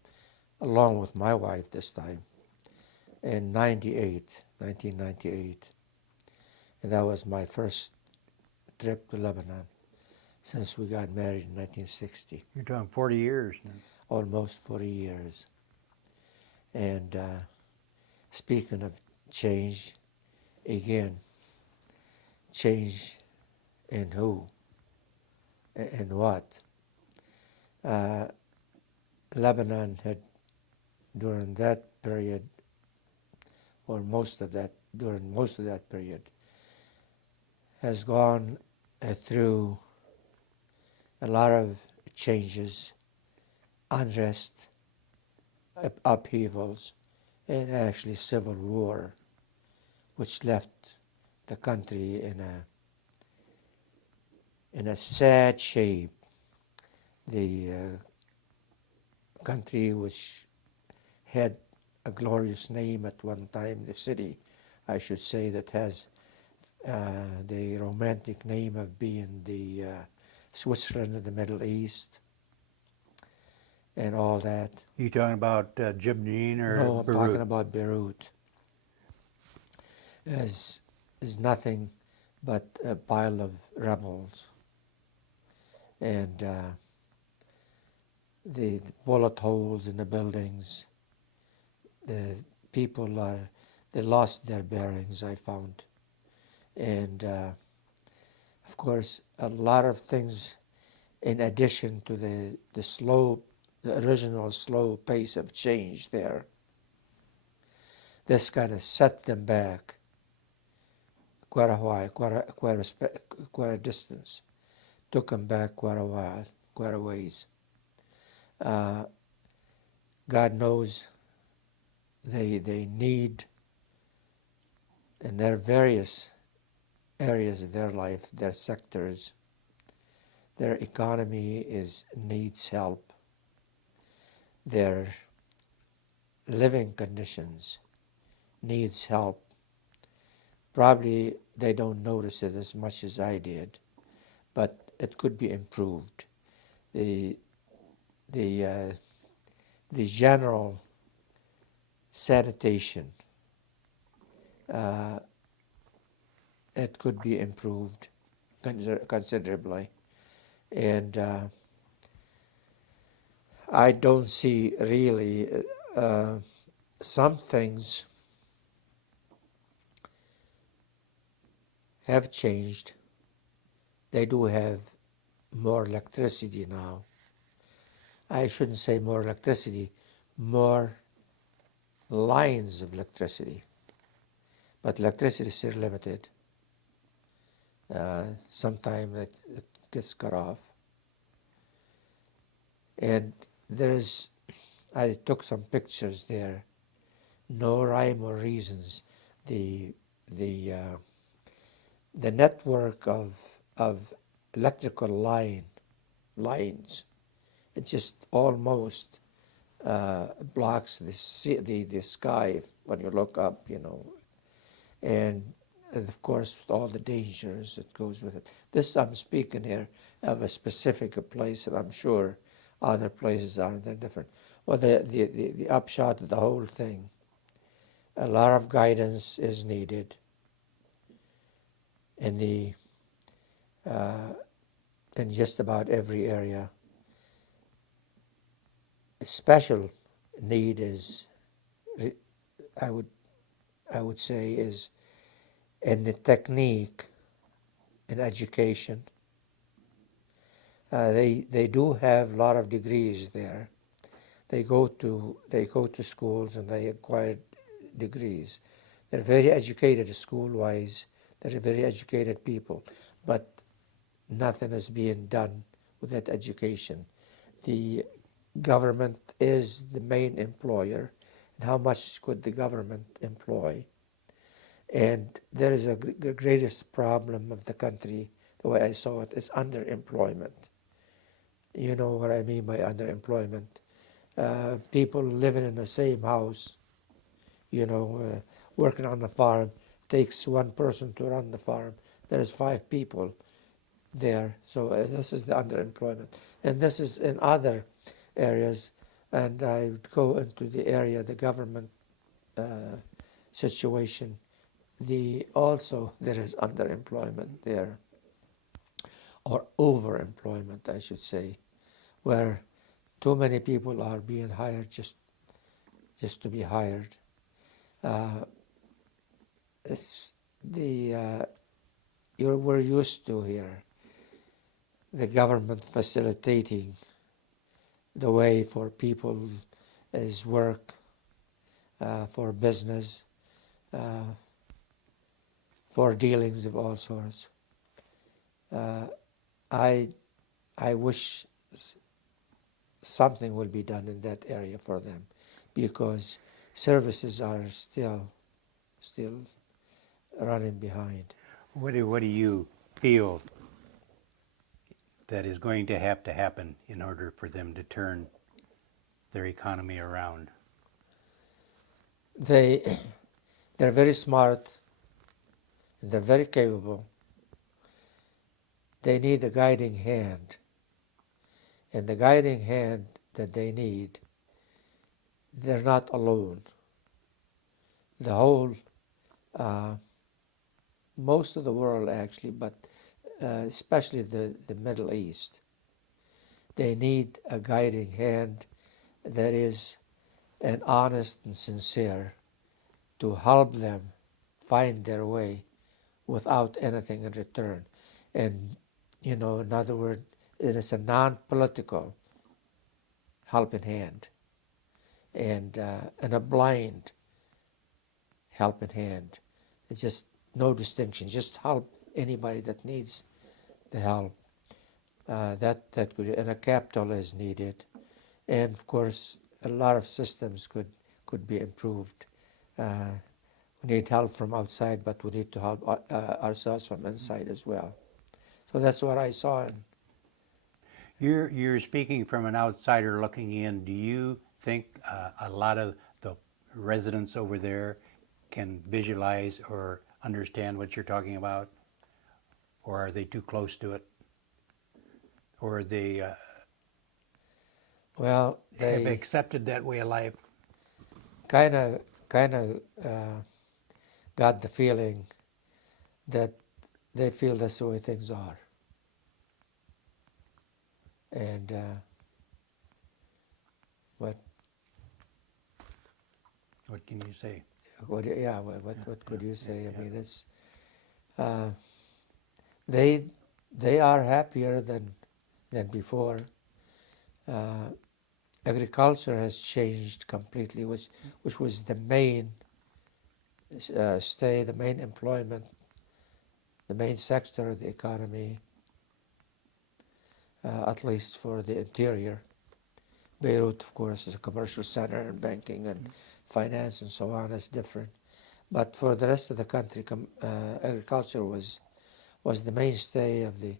along with my wife this time in 1998. And that was my first trip to Lebanon since we got married in 1960. You're talking 40 years now. Almost 40 years. And speaking of change, again, change in who and what? Lebanon had, during that period, or during most of that period, has gone through a lot of changes, unrest, upheavals, and actually civil war, which left the country in a sad shape. The country which had a glorious name at one time, the city, I should say, that has the romantic name of being the Switzerland of the Middle East and all that. You talking about Jibnin or No, I'm Beirut? talking about Beirut. Is nothing but a pile of rebels, and the bullet holes in the buildings. The people they lost their bearings, I found, and of course a lot of things in addition to the original slow pace of change there. This kind of set them back quite a while, quite a distance. Took them back quite a while, quite a ways. God knows they need, in their various areas of their life, their sectors, their economy needs help. Their living conditions needs help. Probably they don't notice it as much as I did, but it could be improved. The general sanitation, it could be improved considerably, and I don't see really some things have changed. They do have more electricity now. I shouldn't say more electricity, more lines of electricity. But electricity is still limited. Sometimes it gets cut off. And I took some pictures there. No rhyme or reasons. The network of electrical lines, it just almost blocks the sky when you look up, and of course all the dangers that goes with it. This I'm speaking here of a specific place, and I'm sure other places are, they're different. Well, the upshot of the whole thing, a lot of guidance is needed in just about every area. A special need is, I would say, is in the technique in education. They do have a lot of degrees there. They go to schools and they acquire degrees. They're very educated school-wise. They're very educated people, but nothing is being done with that education. The government is the main employer, and how much could the government employ? And there is the greatest problem of the country, the way I saw it, is underemployment. You know what I mean by underemployment. People living in the same house, working on the farm, takes one person to run the farm. There's 5 people there. So this is the underemployment. And this is in other areas. And I would go into the area, the government situation. Also there is underemployment there, or overemployment, I should say, where too many people are being hired just to be hired. We're used to here the government facilitating the way for people as work, for business, for dealings of all sorts. I wish something will be done in that area for them, because services are still running behind. What do you feel that is going to have to happen in order for them to turn their economy around? They're very smart and they're very capable. They need a guiding hand. And the guiding hand that they need, they're not alone. The whole, most of the world actually, but especially the Middle East, they need a guiding hand that is an honest and sincere to help them find their way without anything in return. And, in other words, it is a non-political helping hand and a blind helping hand. It's just no distinction. Just help anybody that needs the help. That could, and a capital is needed, and of course a lot of systems could be improved. We need help from outside, but we need to help ourselves from inside as well. So that's what I saw. You're speaking from an outsider looking in. Do you think a lot of the residents over there can visualize or understand what you're talking about? Or are they too close to it? Or are they Well, have they accepted that way of life? kind of got the feeling that they feel that's the way things are. And what can you say? what could you say? I mean, it's they are happier than before. Agriculture has changed completely, which was the main the main employment, the main sector of the economy, at least for the interior. Beirut, of course, is a commercial center, and banking and finance and so on is different. But for the rest of the country, agriculture was the mainstay of the.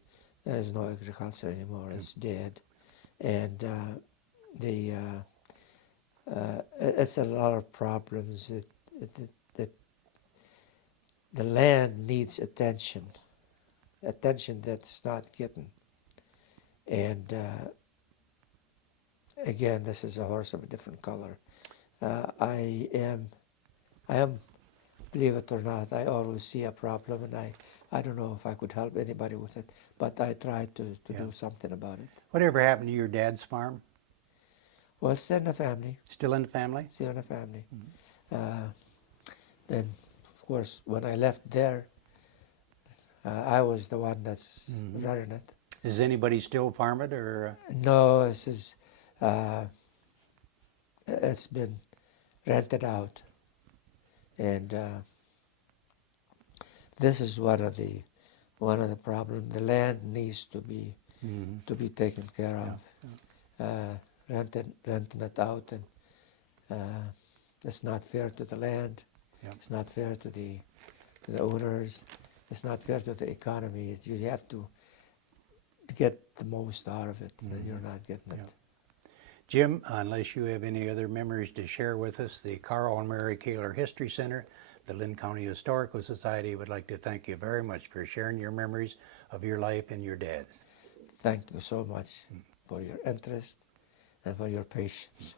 There is no agriculture anymore; it's dead, and it's a lot of problems. That the land needs attention that it's not getting, and again, this is a horse of a different color. I am, believe it or not, I always see a problem, and I don't know if I could help anybody with it, but I try to do something about it. Whatever happened to your dad's farm? Well, it's still in the family. Still in the family? Still in the family. Then, of course, when I left there, I was the one that's running it. Does anybody still farm it, or? No, this is, it's been rented out, and this is one of the problems. The land needs to be taken care of. Renting it out, and it's not fair to the land. Yep. It's not fair to the owners. It's not fair to the economy. You have to get the most out of it, and you're not getting it. Jim, unless you have any other memories to share with us, the Carl and Mary Kaler History Center, the Linn County Historical Society would like to thank you very much for sharing your memories of your life and your dad's. Thank you so much for your interest and for your patience.